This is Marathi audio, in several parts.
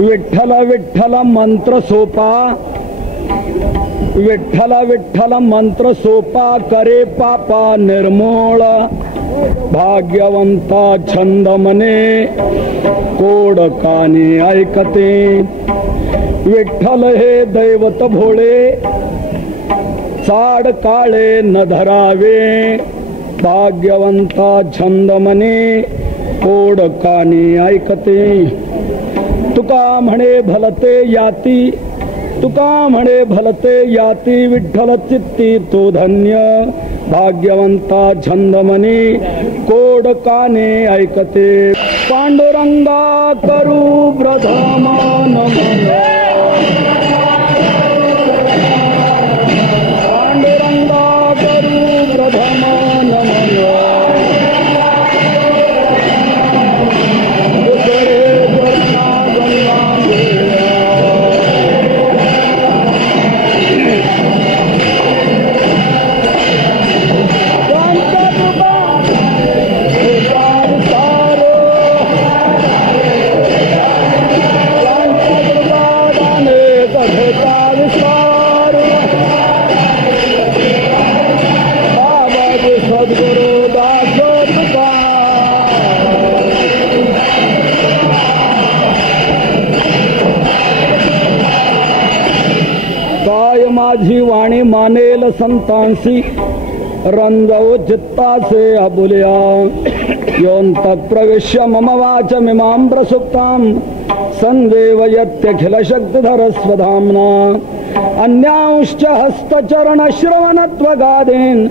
विठ्ठल विठ्ठल मंत्र सोपा, विठ्ठल विठ्ठल मंत्र सोपा, करे पापा निर्मूळ, भाग्यवंता छंद मने, कोड कानी ऐकते, विठ्ठल हे दैवत भोळे, चाड काळे न धरावे, भाग्यवंता छंद मने, कोड कानी ऐकते, तुका म्हणे भलते याती, तुका म्हणे भलते याती, विठ्ठल चित्ती तो धन्य, भाग्यवंता छंद मनी, कोड काने ऐकते, पांडुरंगा करू प्रथमान मन, पांडुरंगा करू प्रथमान मन, माझी वाणी मानेल संतांसी, रंजव चित्तासे अबुल्या, योऽन्तः प्रविश्य मम वाचमिमां प्रसुप्तां, संदेवयत्यखिल शक्तिधर स्वधाम्ना, अन्यांश्च हस्तचरणश्रवणत्वगादीन्,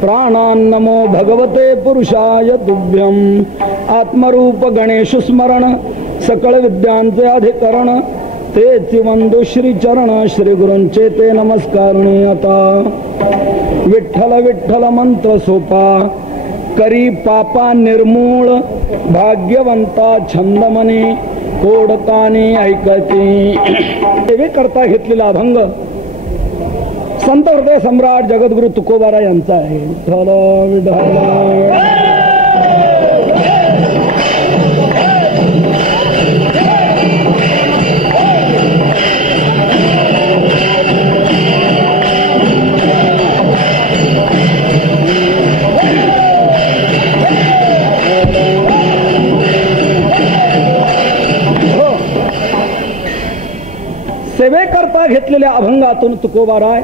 प्राणान्नमो भगवते पुरुषाय तुभ्यं, आत्मरूप गणेश स्मरण, सकळ विद्यांचे अधिकरण, तेची वंदू श्री चरण, श्री गुरूंचे ते नमस्कारणी आता, विठ्ठल विठ्ठल मंत्र सोपा, करी पापा निर्मूळ, भाग्यवंता छंद मनी, कोड कानी ऐकती. देवी करता घेतलेला अभंग संत हृदय सम्राट जगद्गुरु तुकोबारा यांचा आहे. विठ्ठल विठ्ठल सेवेकरता घेतलेल्या अभंगातून तुकोबाराय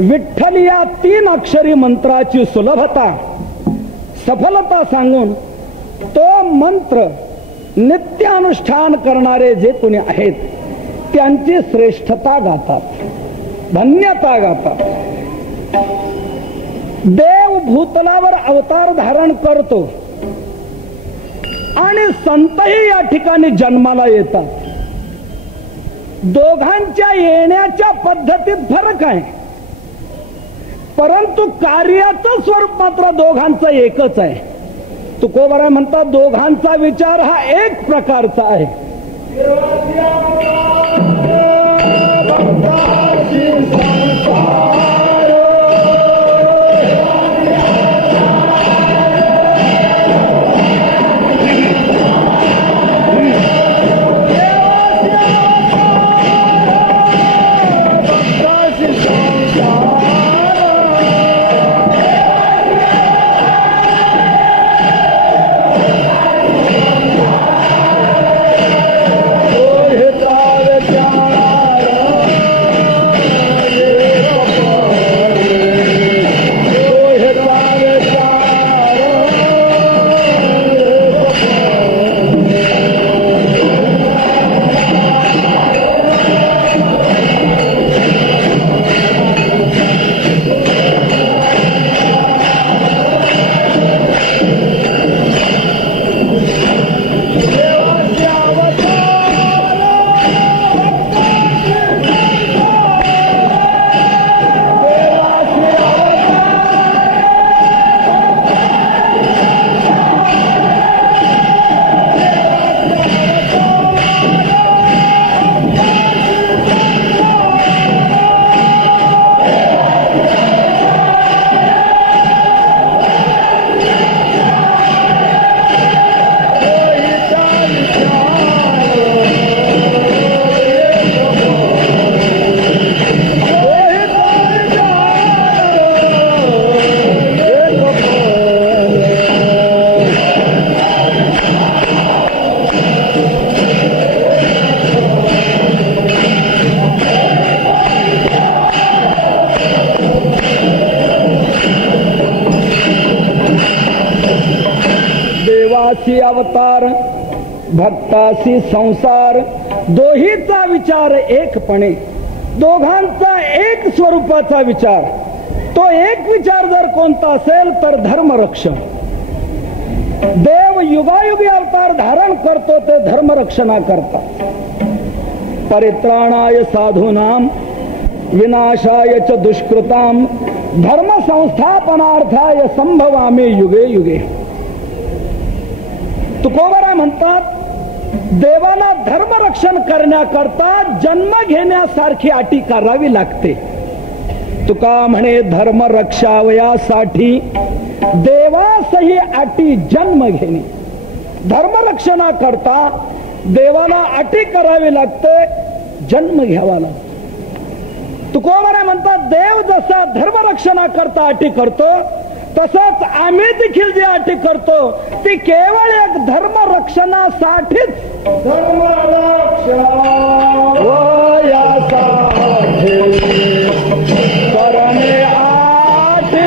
विठ्ठल या 3 अक्षरी मंत्राची सुलभता सफलता सांगून तो मंत्र नित्य अनुष्ठान करणारे जे कोणी आहेत त्यांची श्रेष्ठता गातात, धन्यता गातात. देव भूतलावर अवतार धारण करतो आणि संतही या ठिकाणी जन्माला येतात. दोघांच्या येण्याच्या पद्धतीत फरक आहे, परंतु कार्याचं स्वरूप मात्र दोघांचं एकच आहे. तुकोबारा म्हणतात दोघांचा विचार हा एक प्रकारचा आहे. Yeah. भक्तासी संसार दोहीचा विचार एकपणे, दोघांचा एक स्वरूपाचा विचार. तो एक विचार जर कोणता असेल तर धर्मरक्षण. देव युगायुगी अवतार धारण करतो ते धर्मरक्षणा करता. परित्राणाय साधूनाम विनाशाय च दुष्कृताम धर्म संस्थापनार्थाय संभवामी युगे युगे. तुकोबरा म्हणतात देवाला धर्मरक्षण करण्याकरता जन्म घेण्यासारखी अटी करावी लागते. तुका म्हणे धर्म रक्षावयासाठी देवासही अटी जन्म घेणे. धर्मरक्षणा करता देवाला अटी करावी लागते, जन्म घ्यावा लागतो. तुकोबरा म्हणतात देव जसा धर्मरक्षणा करता अटी करतो तसंच आम्ही देखील जी अटी करतो ती केवळ एक धर्मरक्षणासाठीच. करणे आटे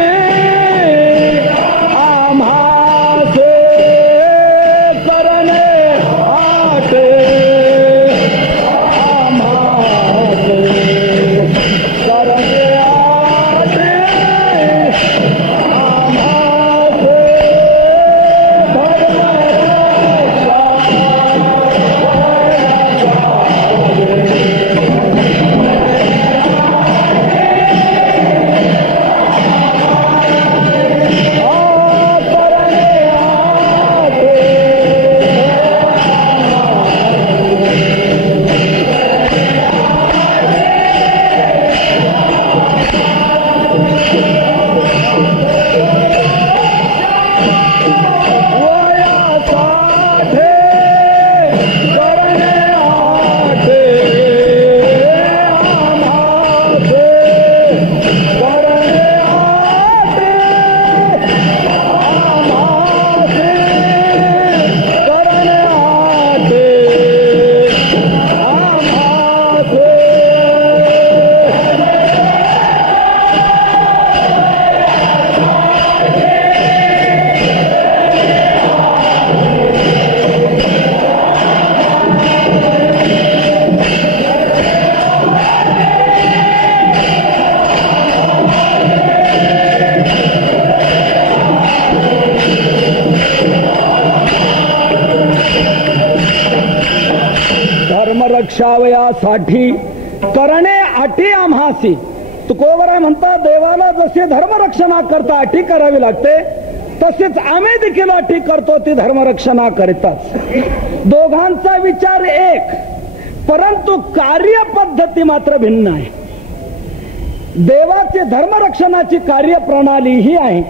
आम्हासे, करणे आटे आम्हासे, करणे आटे आम्हासे रक्षावयासाठी करणे अटी आम्हासी. तुकोबरा म्हणतात देवाला जसे धर्मरक्षणा करता अटी करावी लागते तसेच आम्ही देखील अटी करतो ती धर्मरक्षणा करिताच. दोघांचा विचार एक, परंतु कार्यपद्धती मात्र भिन्न आहे. देवाची धर्मरक्षणाची कार्यप्रणाली ही आहे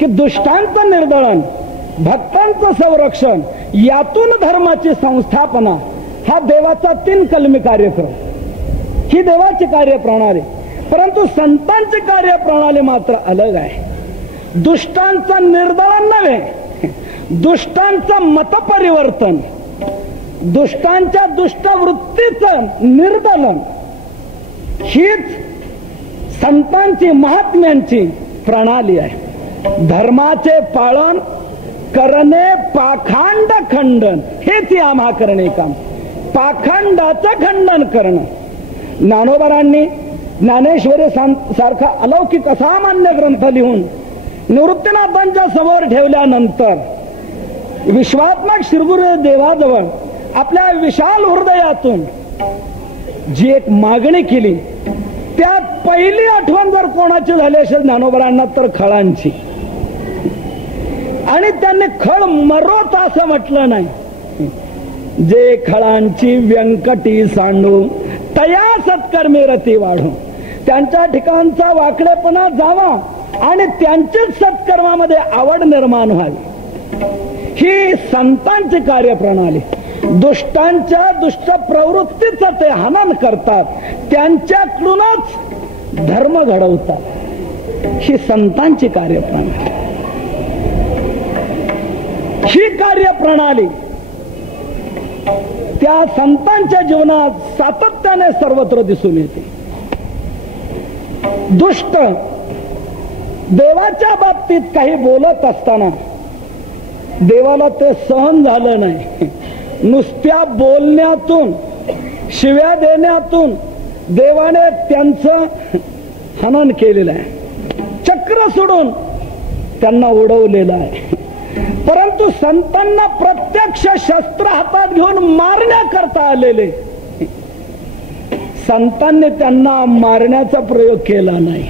की दुष्टांचं निर्दळन, भक्तांचं संरक्षण, यातून धर्माची संस्थापना. हा देवाचा 3 कलमी कार्यक्रम, ही देवाची कार्यप्रणाली. परंतु संतांची कार्यप्रणाली मात्र अलग आहे. दुष्टांचं निर्दळन नव्हे, दुष्टांचं मतपरिवर्तन, दुष्टांच्या दुष्टवृत्तीचं निर्दलन, हीच संतांची महात्म्यांची प्रणाली आहे. धर्माचे पालन करणे पाखंड खंडन, हेच आम्हा करणे काम. पाखंडाचं खंडन करणं. ज्ञानोबरांनी ज्ञानेश्वरी सारखा अलौकिक असामान्य ग्रंथ लिहून निवृत्तीनाथांच्या समोर ठेवल्यानंतर विश्वात्मक श्रीगुरु देवाजवळ आपल्या विशाल हृदयातून जी एक मागणी केली, त्यात पहिली आठवण जर कोणाची झाली असेल ज्ञानोबरांना तर खळांची. आणि त्यांनी खळ मरोत असं म्हटलं नाही. जे खळांची व्यंकटी सांडू तया सत्कर्मी रती वाढू. त्यांच्या ठिकाणचा वाकडेपणा जावा आणि त्यांचीच सत्कर्मामध्ये आवड निर्माण व्हावी, ही संतांची कार्यप्रणाली. दुष्टांच्या दुष्ट प्रवृत्तीचं ते हनन करतात, त्यांच्याकडूनच धर्म घडवतात, ही संतांची कार्यप्रणाली. ही कार्यप्रणाली त्या संतांच्या जीवनात सातत्याने सर्वत्र दिसून येते. दुष्ट देवाच्या बाबतीत काही बोलत असताना देवाला ते सहन झालं नाही. नुसत्या बोलण्यातून, शिव्या देण्यातून देवाने त्यांचं हनन केलेलं आहे, चक्र सोडून त्यांना उडवलेलं आहे. परंतु संतांना प्रत्यक्ष शस्त्र हातात घेऊन मारण्याकरता आलेले, संतांनी त्यांना मारण्याचा प्रयोग केला नाही.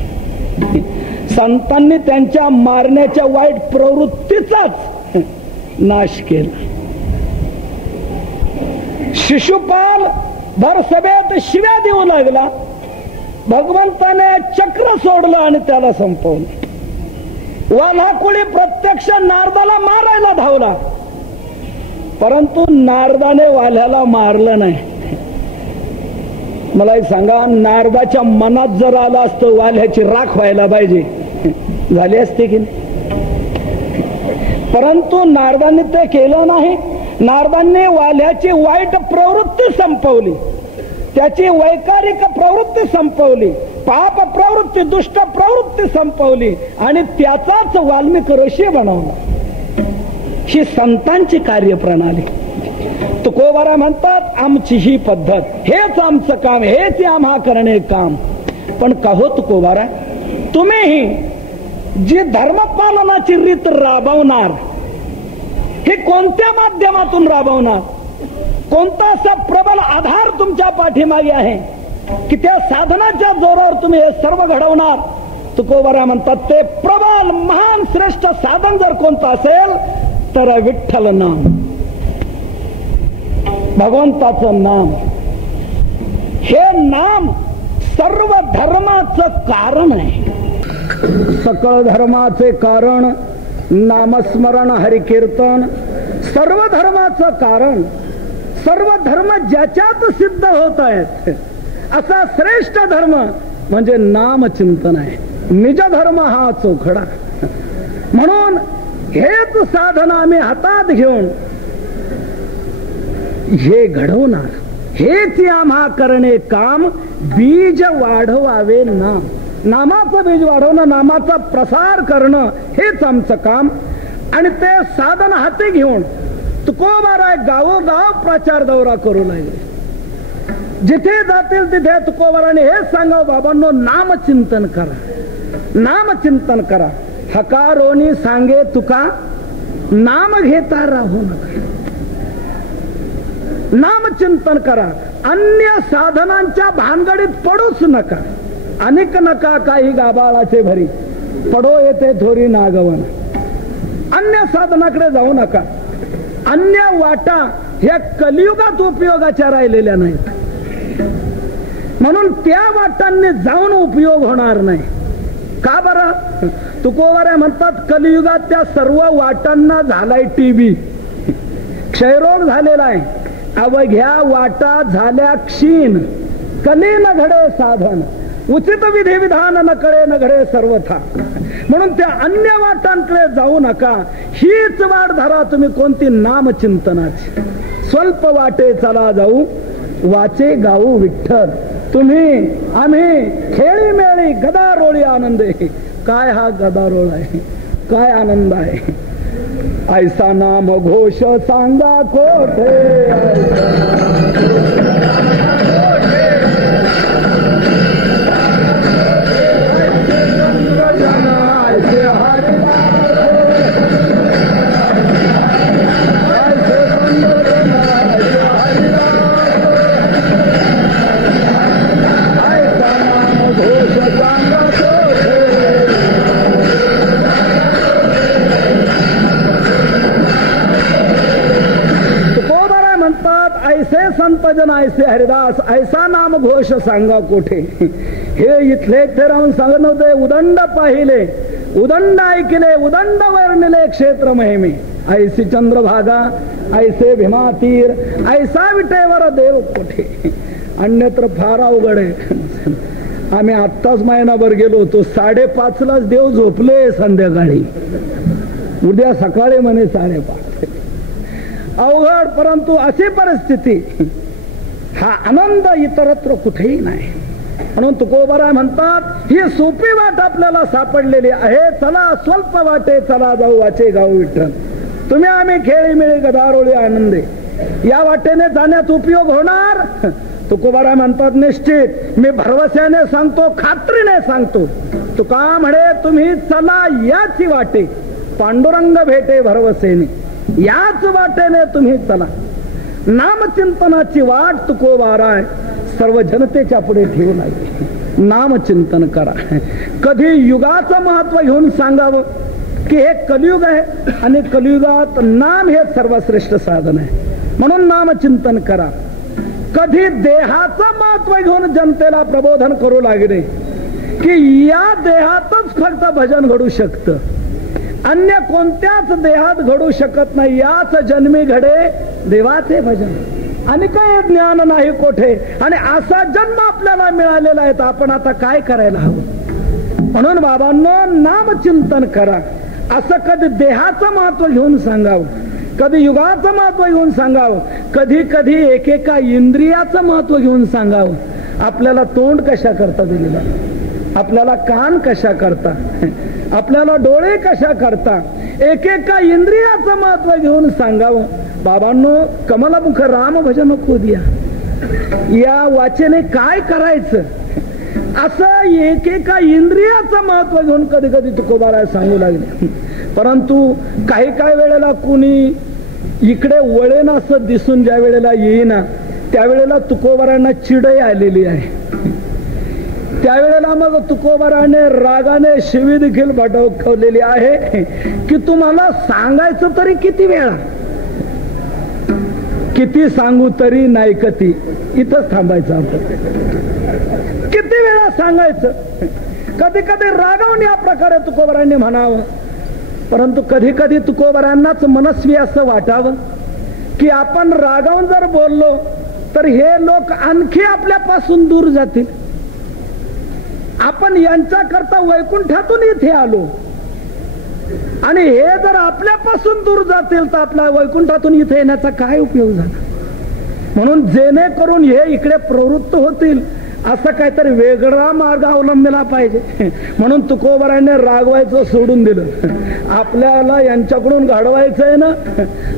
संतांनी त्यांच्या मारण्याच्या वाईट प्रवृत्तीचाच नाश केला. शिशुपाल भर सभेत शिव्या देऊ लागला, भगवंताने चक्र सोडलं आणि त्याला संपवलं. वाल्हाकुळी प्रत्यक्ष नारदाला मारायला धावला, परंतु नारदाने वाल्याला मारलं नाही. मला एक सांगा, नारदाच्या मनात जर आलं असतं वाल्याची राख व्हायला पाहिजे, झाली असते की नाही? परंतु नारदांनी ते केलं नाही. नारदांनी वाल्याची वाईट प्रवृत्ती संपवली, त्याची वैकारिक प्रवृत्ती संपवली, पाप प्रवृत्ती, दुष्ट प्रवृत्ती संपवली आणि त्याचाच वाल्मिक ऋषी बनवला. ही संतांची कार्यप्रणाली. तुकोबारा म्हणतात आमची ही पद्धत, हेच आमचं काम, हेच आम्हा करणे काम. पण का हो तुकोबारा, तुम्हीही जी धर्मपालनाची रीत राबवणार, हे कोणत्या माध्यमातून राबवणार? कोणता असा प्रबल आधार तुमच्या पाठीमागे आहे की त्या साधनाच्या जोरावर तुम्ही हे सर्व घडवणार? तुकोबारा म्हणतात ते प्रबल महान श्रेष्ठ साधन जर कोणतं असेल तर विठ्ठल नाम, भगवंताचं नाम. हे नाम सर्व धर्माचं कारण आहे. सकळ धर्माचे कारण नामस्मरण, हरिकीर्तन. सर्व धर्माचं कारण, सर्व धर्म ज्याच्यात सिद्ध होत आहेत असा श्रेष्ठ धर्म म्हणजे नामचिंतन आहे. निज धर्म हा चोखडा. म्हणून हेच साधन आम्ही हातात घेऊन हे घडवणार, हेच आम्हा करणे काम. बीज वाढवावे नाम, नामाचं बीज वाढवणं, नामाचा प्रसार करणं हेच आमचं काम. आणि ते साधन हाती घेऊन तुकोबाराय गावोगाव प्रचार दौरा करू लागले. जिथे जातील तिथे तुकोबाराने हेच सांगावं, बाबांनो नामचिंतन करा, नामचिंतन करा. हकारोनी सांगे तुका, नाम घेता राहू नका. नामचिंतन करा, अन्य साधनांच्या भानगडीत पडूच नका. अनेक नका काही गाबाळाचे भरी, पडो येते थोरी नागवन. अन्य साधनाकडे जाऊ नका. अन्य वाटा ह्या कलियुगात उपयोगाच्या राहिलेल्या नाहीत, म्हणून त्या वाटांनी जाऊन उपयोग होणार नाही. का बरं? तुकोबारा म्हणतात कलियुगात त्या सर्व वाटांना झालाय टीबी, क्षयरोग झालेला आहे. अवघ्या वाटा झाल्या क्षीण, कली न घडे साधन, उचित विधी विधान न कळे न घडे सर्वथा. म्हणून त्या अन्य वाटांकडे जाऊ नका. हीच वाट धरा तुम्ही कोणती? नामचिंतनाची. स्वल्प वाटे चला जाऊ, वाचे गाऊ विठ्ठल. तुम्ही आम्ही खेळी मेळी गदारोळी आनंद. काय हा गदारोळ आहे, काय आनंद आहे. ऐसा नाम घोष सांगा कोठे, ऐसे हरिदास ऐसा नाम घोष सांगा कोठे. हे इथले इथे राहून सांगत नव्हते. उदंड पाहिले, उदंड ऐकले, उदंड वर्णिले क्षेत्र महिमे. ऐसी चंद्रभागा, ऐसे भीमा तीर, ऐसा विटेवर देव कोठे. अन्यत्र फार अवघड आहे. आम्ही आत्ताच महिनाभर गेलो होतो, 5:30लाच देव झोपले संध्याकाळी, उद्या सकाळी म्हणे 5:30. अवघड. परंतु अशी परिस्थिती, हा आनंद इतरत्र कुठेही नाही. म्हणून तुकोबाराय म्हणतात ही सोपी वाट आपल्याला सापडलेली आहे. चला स्वल्प वाटे चला जाऊ, वाचे गाऊ विठ्ठल. तुम्ही आम्ही खेळी मिळी गदारोळी आनंदे. या वाटेने जाण्यात उपयोग होणार? तुकोबाराय म्हणतात निश्चित, मी भरवशाने सांगतो, खात्रीने सांगतो. तुका म्हणे तुम्ही चला याची वाटे, पांडुरंग भेटे भरवसेने, याच वाटेने तुम्ही चला. नामचिंतनाची वाट तुकोबाराय सर्व जनतेच्या पुढे ठेवून आहे. नामचिंतन करा. कधी युगाचं महत्व घेऊन सांगावं की हे कलियुग आहे आणि कलियुगात नाम हे सर्वश्रेष्ठ साधन आहे, म्हणून नामचिंतन करा. कधी देहाचं महत्व घेऊन जनतेला प्रबोधन करू लागले की या देहातच फक्त भजन घडू शकतं, अन्य कोणत्याच देहात घडू शकत नाही, याच जन्मी घडे देवाचे भजन, आणि काय ज्ञान नाही कोठे, आणि असा जन्म आपल्याला मिळालेला आहे, तर आपण आता काय करायला हवं? म्हणून बाबांनो, नामचिंतन करा. असं कधी देहाचं महत्व घेऊन सांगावं, कधी युगाचं महत्व घेऊन सांगावं, कधी कधी एकेका इंद्रियाचं महत्व घेऊन सांगावं. आपल्याला तोंड कशा करता दिलेलं आहे, आपल्याला कान कशा करता, आपल्याला डोळे कशा करता, एकेका इंद्रियाचं महत्व घेऊन सांगावं. बाबांनो, कमलमुख राम भजन खोदिया, या वाचेने काय करायचं, असं एकेका इंद्रियाचं महत्व घेऊन कधी कधी तुकोबाराय सांगू लागले. परंतु काही काही वेळेला कुणी इकडे वळेन असं दिसून ज्या वेळेला येईना, त्यावेळेला तुकोबारायांना चिडही आलेली आहे. त्यावेळेला मग तुकोबाराने रागाने शिवी देखील भडकवलेली आहे की तुम्हाला सांगायचं तरी किती वेळा, किती सांगू तरी नाही कती. इथंच थांबायचं आपण, किती वेळा सांगायचं. कधी कधी रागावून या प्रकारे तुकोबारांनी म्हणावं, परंतु कधी कधी तुकोबारांनाच मनस्वी असं वाटावं की आपण रागावून जर बोललो तर हे लोक आणखी आपल्यापासून दूर जातील. आपण यांच्याकरता वैकुंठातून इथे आलो आणि हे जर आपल्यापासून दूर जातील तर आपल्या वैकुंठातून इथे येण्याचा काय उपयोग झाला. म्हणून जेणेकरून हे इकडे प्रवृत्त होतील असं काहीतरी वेगळा मार्ग अवलंबला पाहिजे. म्हणून तुकोबाराने रागवायचं सोडून दिलं. आपल्याला यांच्याकडून घडवायचंय ना,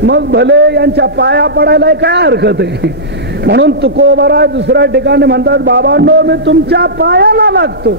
मग भले यांच्या पाया पडायला काय हरकत आहे. म्हणून तुकोबाराय दुसऱ्या ठिकाणी म्हणतात, बाबांनो, मी तुमच्या पायाला लागतो.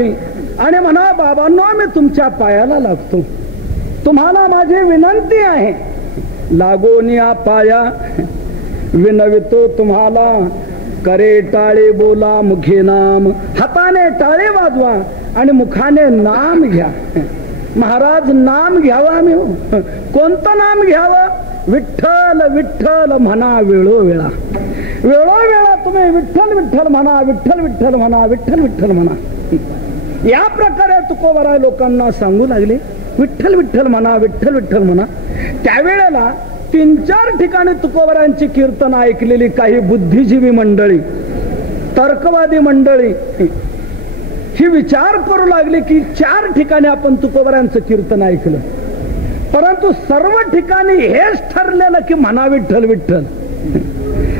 करावी आणि म्हणा बाबांनो मी तुमच्या पायाला लागतो, तुम्हाला माझी विनंती आहे, लागोन या पाया विनवितो तुम्हाला, करे टाळे बोला मुखे नाम, हाताने टाळे वाजवा आणि मुखाने नाम घ्या. महाराज नाम घ्यावं आम्ही, कोणतं नाम घ्यावं? विठ्ठल विठ्ठल म्हणा वेळोवेळा, वेळोवेळा तुम्ही विठ्ठल विठ्ठल म्हणा, विठ्ठल विठ्ठल म्हणा, विठ्ठल विठ्ठल म्हणा. या प्रकारे तुकोबराय लोकांना सांगू लागले, विठ्ठल विठ्ठल म्हणा, विठ्ठल विठ्ठल म्हणा. त्यावेळेला 3-4 ठिकाणी तुकोबरांची कीर्तन ऐकलेली काही बुद्धिजीवी मंडळी, तर्कवादी मंडळी ही विचार करू लागली की 4 ठिकाणी आपण तुकोबरांचं कीर्तन ऐकलं, परंतु सर्व ठिकाणी हेच ठरलेलं की म्हणा विठ्ठल विठ्ठल.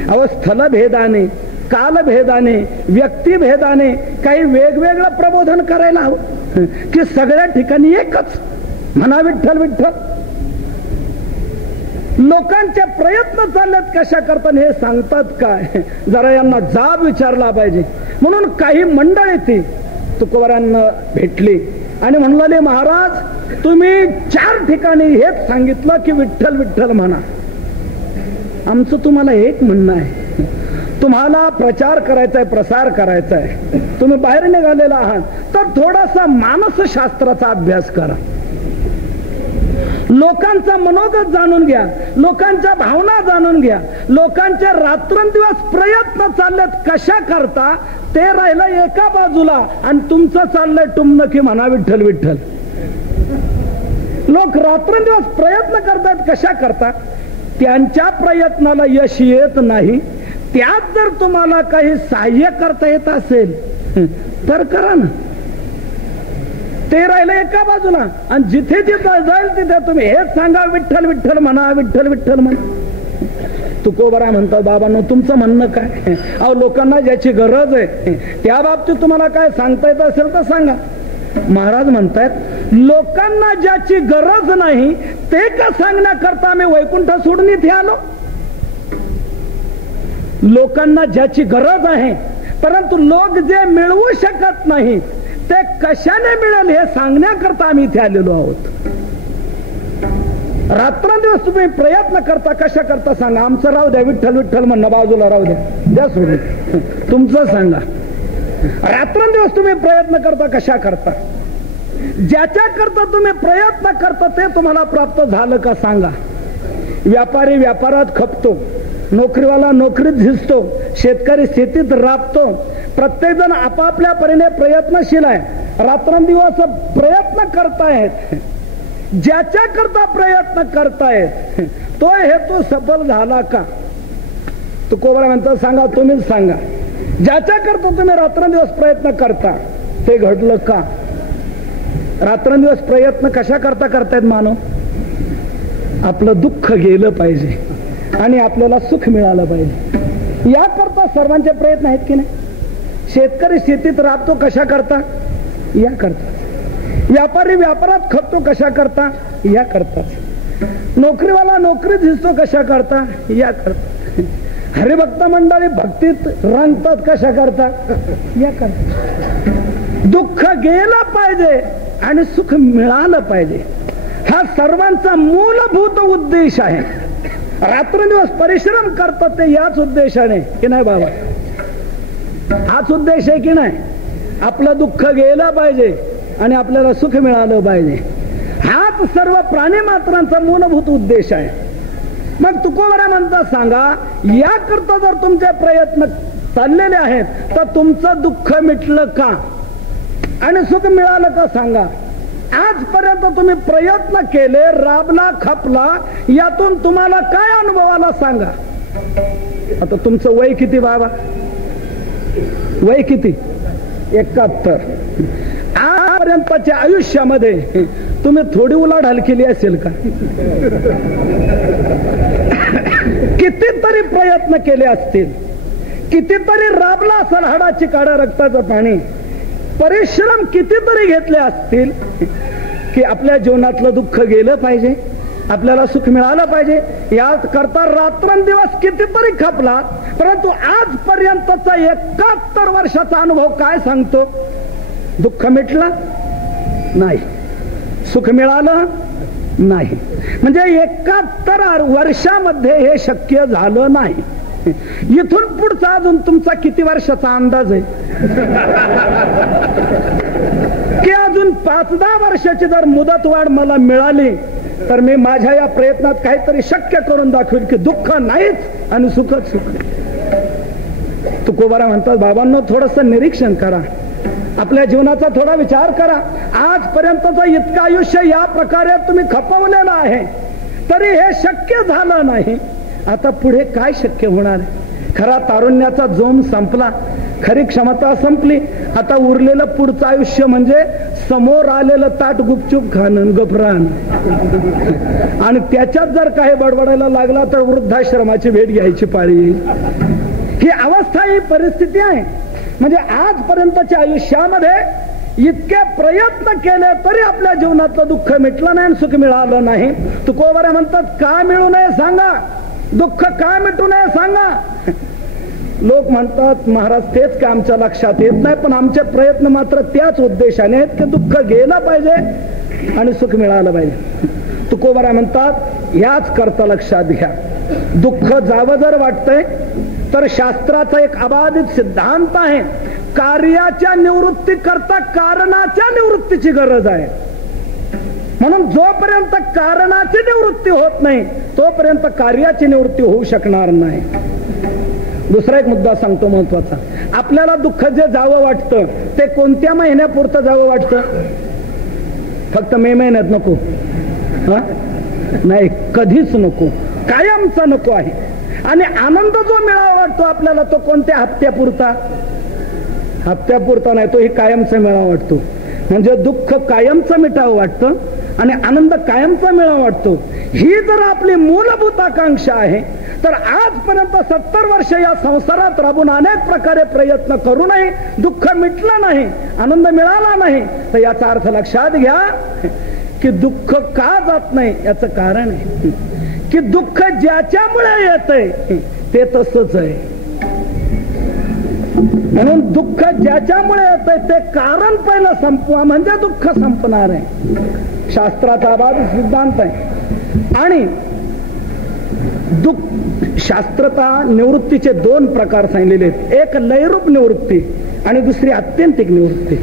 अव स्थलभेदाने, कालभेदाने, व्यक्तिभेदाने काही वेगवेगळं प्रबोधन करायला हवं की सगळ्या ठिकाणी एकच म्हणा विठ्ठल विठ्ठल. लोकांचे प्रयत्न चाललेत कशा करतात हे सांगतात काय? जरा यांना जाब विचारला पाहिजे. म्हणून काही मंडळी ती तुकोबरांना भेटली आणि म्हणले, महाराज तुम्ही 4 ठिकाणी हेच सांगितलं की विठ्ठल विठ्ठल म्हणा. आमचं तुम्हाला एक म्हणणं आहे, तुम्हाला प्रचार करायचा आहे, प्रसार करायचा आहे, तुम्ही बाहेर निघालेला आहात तर थोडासा मानसशास्त्राचा अभ्यास करा, लोकांचा मनोगत जाणून घ्या, लोकांच्या भावना जाणून घ्या. लोकांचे रात्रंदिवस प्रयत्न चाललेत कशा करता ते राहिलं एका बाजूला आणि तुमचं चाललंय टुमणं की म्हणा विठ्ठल विठ्ठल. लोक रात्रंदिवस प्रयत्न करतात कशा करता, त्यांच्या प्रयत्नाला यश येत नाही. त्यात जर तुम्हाला काही सहाय्य करता येत असेल तर करा ना. ते राहिलं एका बाजूला आणि जिथे जिथे जाईल तिथे तुम्ही हेच सांगा विठ्ठल विठ्ठल म्हणा, विठ्ठल विठ्ठल म्हणा. तुकोबरा म्हणतात, बाबांनो तुमचं म्हणणं काय? अहो लोकांना ज्याची गरज आहे त्या बाबतीत तुम्हाला काय सांगता येत असेल तर सांगा. महाराज म्हणतायत लोकांना ज्याची गरज नाही ते का सांगण्याकरता आम्ही वैकुंठ सोडून इथे आलो. लोकांना ज्याची गरज आहे परंतु लोक जे मिळवू शकत नाही ते कशाने मिळेल हे सांगण्याकरता आम्ही इथे आलेलो आहोत. रात्रंदिवस तुम्ही प्रयत्न करता कशा करता सांगा. आमचं राहू द्या, विठ्ठल विठ्ठल म्हणणं बाजूला राहू द्या, द्या सोडून, तुमचं सांगा. रात्रंदिवस तुम्ही प्रयत्न करता कशा करता, ज्याच्या करता तुम्ही प्रयत्न करता ते तुम्हाला प्राप्त झालं का सांगा. व्यापारी व्यापारात खपतो, नोकरीवाला नोकरीत झिजतो, शेतकरी शेतीत राबतो. प्रत्येक जण आपापल्या परीने प्रयत्नशील आहे, रात्रंदिवस प्रयत्न करतायत. ज्याच्या करता प्रयत्न करतायत तो हेतू सफल झाला का? तुकोबरा म्हणतात सांगा, तुम्हीच सांगा. ज्याच्या करता तुम्ही रात्रंदिवस प्रयत्न करता ते घडलं का? रात्रंदिवस प्रयत्न कशा करता करतायत मानव? आपलं दुःख गेलं पाहिजे आणि आपल्याला सुख मिळालं पाहिजे याकरता सर्वांचे प्रयत्न आहेत की नाही. शेतकरी शेतीत राबतो कशा करता? या करता. व्यापारी व्यापारात खपतो कशा करता? या करता. नोकरीवाला नोकरीत झिजतो कशा करता? या करता. हरिभक्त मंडळी भक्तीत रंगतात कशा करता? या करता. दुःख गेलं पाहिजे आणि सुख मिळालं पाहिजे हा सर्वांचा मूलभूत उद्देश आहे. रात्रंदिवस परिश्रम करतात ते याच उद्देशाने की नाही बाबा? हाच उद्देश आहे की नाही? आपलं दुःख गेलं पाहिजे आणि आपल्याला सुख मिळालं पाहिजे. हाच सर्व प्राणी मात्रांचा मूलभूत उद्देश आहे. मग तुकोबरा म्हणतात सांगा, या करता जर तुमचे प्रयत्न चाललेले आहेत तर तुमचं दुःख मिटलं का आणि सुख मिळालं का सांगा. आजपर्यंत तुम्ही प्रयत्न केले, राबला, खपला, यातून तुम्हाला काय अनुभव आला सांगा. आता तुमचं वय किती बाबा? वय किती? 71. आजपर्यंतच्या आयुष्यामध्ये तुम्ही थोडी उलाढाल केली असेल का? कितीतरी प्रयत्न केले असतील, कितीतरी राबला असेल, हाडाची काढा रक्ताचं पाणी, परिश्रम कितीतरी घेतले असतील की आपल्या जीवनातलं दुःख गेलं पाहिजे, आपल्याला सुख मिळालं पाहिजे. या करता रात्रंदिवस कितीतरी खपला, परंतु आजपर्यंतचा 71 वर्षाचा अनुभव काय सांगतो? दुःख मिटलं नाही, सुख मिळालं नाही. म्हणजे 71 वर्षामध्ये हे शक्य झालं नाही. इथून पुढचा अजून तुमचा किती वर्षाचा अंदाज आहे की अजून 5-10 वर्षाची जर मुदतवाढ मला मिळाली तर मी माझ्या या प्रयत्नात काहीतरी शक्य करून दाखवेल की दुःख नाहीच आणि सुखच सुख. तुकोबारा म्हणतात, बाबांनो थोडंसं निरीक्षण करा, आपल्या जीवनाचा थोडा विचार करा. आजपर्यंतचं इतकं आयुष्य या प्रकारे तुम्ही खपवलेलं आहे, तरी हे शक्य झालं नाही. आता पुढे काय शक्य होणार? खरा तारुण्याचा जोम संपला, खरी क्षमता संपली. आता उरलेलं पुढचं आयुष्य म्हणजे समोर आलेलं ताट गुपचूप खाणं, गफरान. आणि त्याच्यात जर काही बडबडायला लागला तर वृद्धाश्रमाची भेट घ्यायची पाळी येईल. ही अवस्था, ही परिस्थिती आहे. म्हणजे आजपर्यंतच्या आयुष्यामध्ये इतके प्रयत्न केले तरी आपल्या जीवनातलं दुःख मिटलं नाही, सुख मिळालं नाही. तुकोबारा म्हणतात, का मिळू नये सांगा, दुःख का मिटू नये सांगा. लोक म्हणतात, महाराज तेच का आमच्या लक्षात येत नाही, पण आमचे प्रयत्न मात्र त्याच उद्देशाने आहेत की दुःख गेलं पाहिजे आणि सुख मिळालं पाहिजे. तुकोबारा म्हणतात, याच करता लक्षात घ्या, दुःख जावं जर वाटतंय तर शास्त्राचा एक अबाधित सिद्धांत आहे, कार्याच्या निवृत्ती करता कारणाच्या निवृत्तीची गरज आहे. म्हणून जोपर्यंत कारणाची निवृत्ती होत नाही तोपर्यंत कार्याची निवृत्ती होऊ शकणार नाही. दुसरा एक मुद्दा सांगतो महत्वाचा. आपल्याला दुःख जे जावं वाटतं ते कोणत्या महिन्यापुरतं जावं वाटतं? फक्त मे महिन्यात नको, नाही, कधीच नको, कायमचा नको आहे. आणि आनंद जो मिळावा वाटतो आपल्याला तो कोणत्या हप्त्यापुरता? हप्त्यापुरता नाही, तो ही कायमचा मिळावा वाटतो. म्हणजे दुःख कायमचं मिटावं वाटतं आणि आनंद कायमचा मिळावा वाटतो. ही जर आपली मूलभूत आकांक्षा आहे तर आजपर्यंत 70 वर्ष या संसारात राबून अनेक प्रकारे प्रयत्न करूनही दुःख मिटलं नाही, आनंद मिळाला नाही. तर याचा अर्थ लक्षात घ्या की दुःख का जात नाही याचं कारण आहे की दुःख ज्याच्यामुळे येतंय ते तसंच आहे. म्हणून दुःख ज्याच्यामुळे येतंय ते कारण पहिलं संपवा म्हणजे दुःख संपणार आहे. शास्त्राचा बाजू सिद्धांत आहे. आणि शास्त्रता निवृत्तीचे 2 प्रकार सांगितलेले आहेत. एक लयरूप निवृत्ती आणि दुसरी आत्यंतिक निवृत्ती.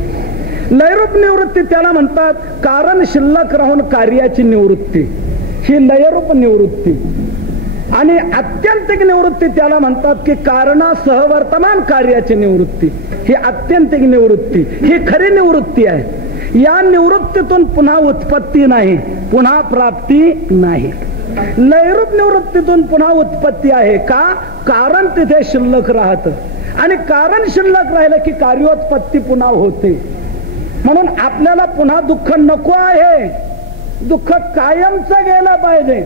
लयरूप निवृत्ती त्याला म्हणतात कारण शिल्लक राहून कार्याची निवृत्ती, ही लयरूप निवृत्ती. आणि आत्यंतिक निवृत्ती त्याला म्हणतात की कारणासह वर्तमान कार्याची निवृत्ती, ही आत्यंतिक निवृत्ती, ही खरी निवृत्ती आहे. या निवृत्तीतून पुन्हा उत्पत्ती नाही, पुन्हा प्राप्ती नाही. लयरूप निवृत्तीतून पुन्हा उत्पत्ती आहे का? कारण तिथे शिल्लक राहतं आणि कारण शिल्लक राहिलं की कार्योत्पत्ती पुन्हा होते. म्हणून आपल्याला पुन्हा दुःख नको आहे, दुःख कायमचं गेलं पाहिजे.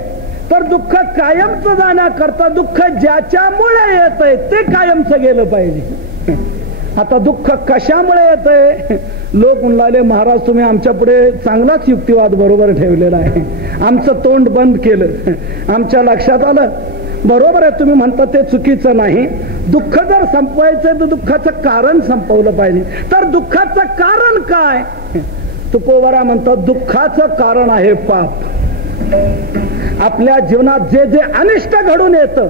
तर दुःख कायमचं जाण्याकरता दुःख ज्याच्यामुळे येतंय ते कायमचं गेलं पाहिजे. आता दुःख कशामुळे येतंय? लोक म्हणले, महाराज तुम्ही आमच्या पुढे चांगलाच युक्तिवाद बरोबर ठेवलेला आहे, आमचं तोंड बंद केलं, आमच्या लक्षात आलं. बरोबर आहे, तुम्ही म्हणता ते चुकीचं नाही. दुःख जर संपवायचं तर दुःखाचं कारण संपवलं पाहिजे. तर दुःखाचं कारण काय? तुकोबारा म्हणतात दुःखाचं कारण आहे पाप. आपल्या जीवनात जे जे अनिष्ट घडून येतं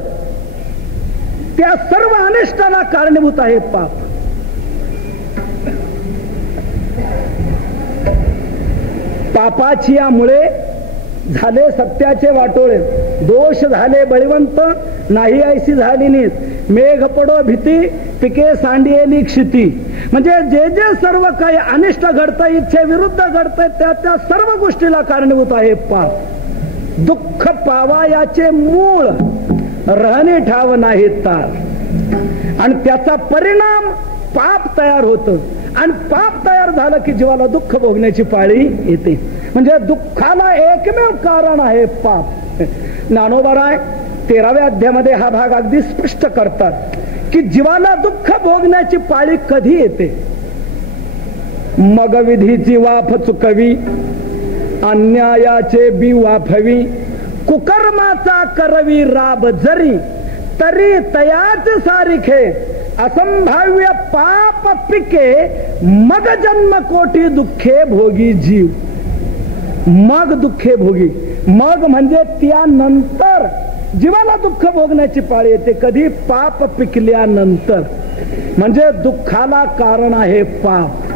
त्या सर्व अनिष्टाला कारणीभूत आहे पाप. पापाची यामुळे झाले सत्याचे वाटोळे, दोष झाले बळीवंत, नाही ऐशी झाली नीत, मेघ पडो भीती, पिके सांडियेली क्षिती. म्हणजे जे जे सर्व काही अनिष्ट घडतं, इच्छेविरुद्ध घडतंय त्या सर्व गोष्टीला कारणीभूत आहे पाप. दुःख पावायाचे मूळ रहणे ठाव नाही तार. आणि त्याचा परिणाम पाप तयार होतं आणि पाप तयार झालं की जीवाला दुःख भोगण्याची पाळी येते. म्हणजे दुःखाला एकमेव कारण आहे पाप. ज्ञानोबाराय 13व्या अध्यायामध्ये हा भाग अगदी स्पष्ट करतात की जीवाला दुःख भोगण्याची पाळी कधी येते. मग विधीची वाफ चुकवी, अन्यायाचे बी वाफवी, कुकर्माचा करवी राब जरी, तरी तयाच सारिखे असंभाव्य पाप पिके मग जन्म कोटी दुःखे भोगी जीव. मग दुःखे भोगी, मग म्हणजे त्यानंतर जीवाला दुःख भोगण्याची पाळी येते. कधी? पाप पिकल्यानंतर. म्हणजे दुःखाला कारण आहे पाप.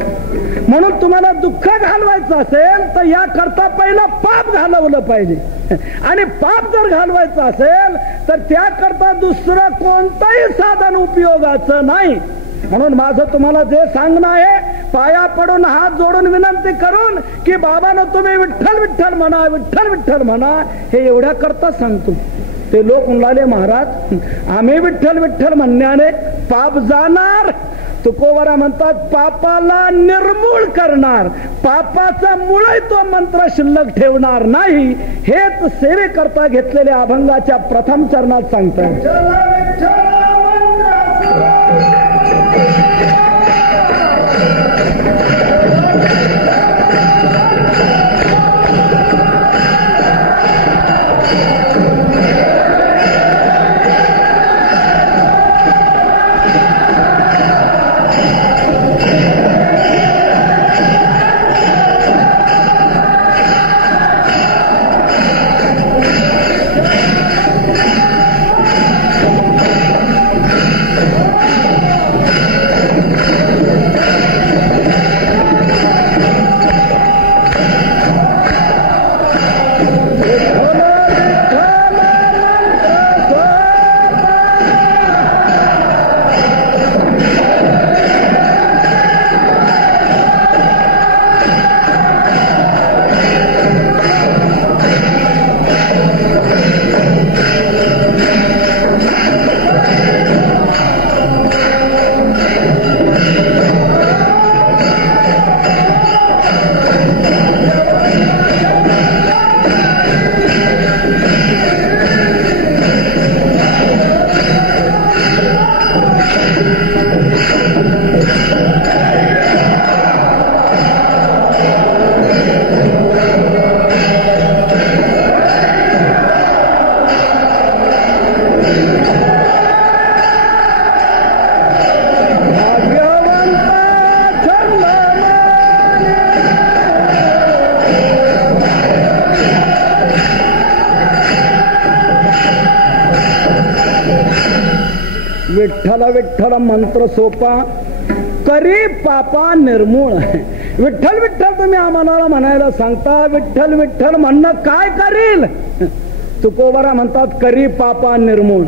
म्हणून तुम्हाला दुःख घालवायचं असेल तर याकरता पहिलं पाप घालवलं पाहिजे. आणि पाप जर घालवायचं असेल तर त्याकरता दुसरं कोणतंही साधन उपयोगाचं नाही. म्हणून माझं तुम्हाला जे सांगणं आहे, पाया पडून हात जोडून विनंती करून की बाबांनो तुम्ही विठ्ठल विठ्ठल म्हणा, विठ्ठल विठ्ठल म्हणा. हे एवढ्या करता सांगतो. ते लोक म्हणाले, महाराज आम्ही विठ्ठल विठ्ठल म्हणण्याने पाप जाणार. तुकोबारा म्हणतात पापाला निर्मूळ करणार, पापाचा मुळही तो मंत्र शिल्लक ठेवणार नाही. हेच सेवेकरता घेतलेल्या अभंगाच्या प्रथम चरणात सांगतात. विठ्ठल विठ्ठल मंत्र सोपा करी पापा निर्मूळ. विठ्ठल विठ्ठल तुम्ही आम्हाला म्हणायला सांगता, विठ्ठल विठ्ठल म्हणणं काय करील? तुकोबारा म्हणतात करी पापा निर्मूळ,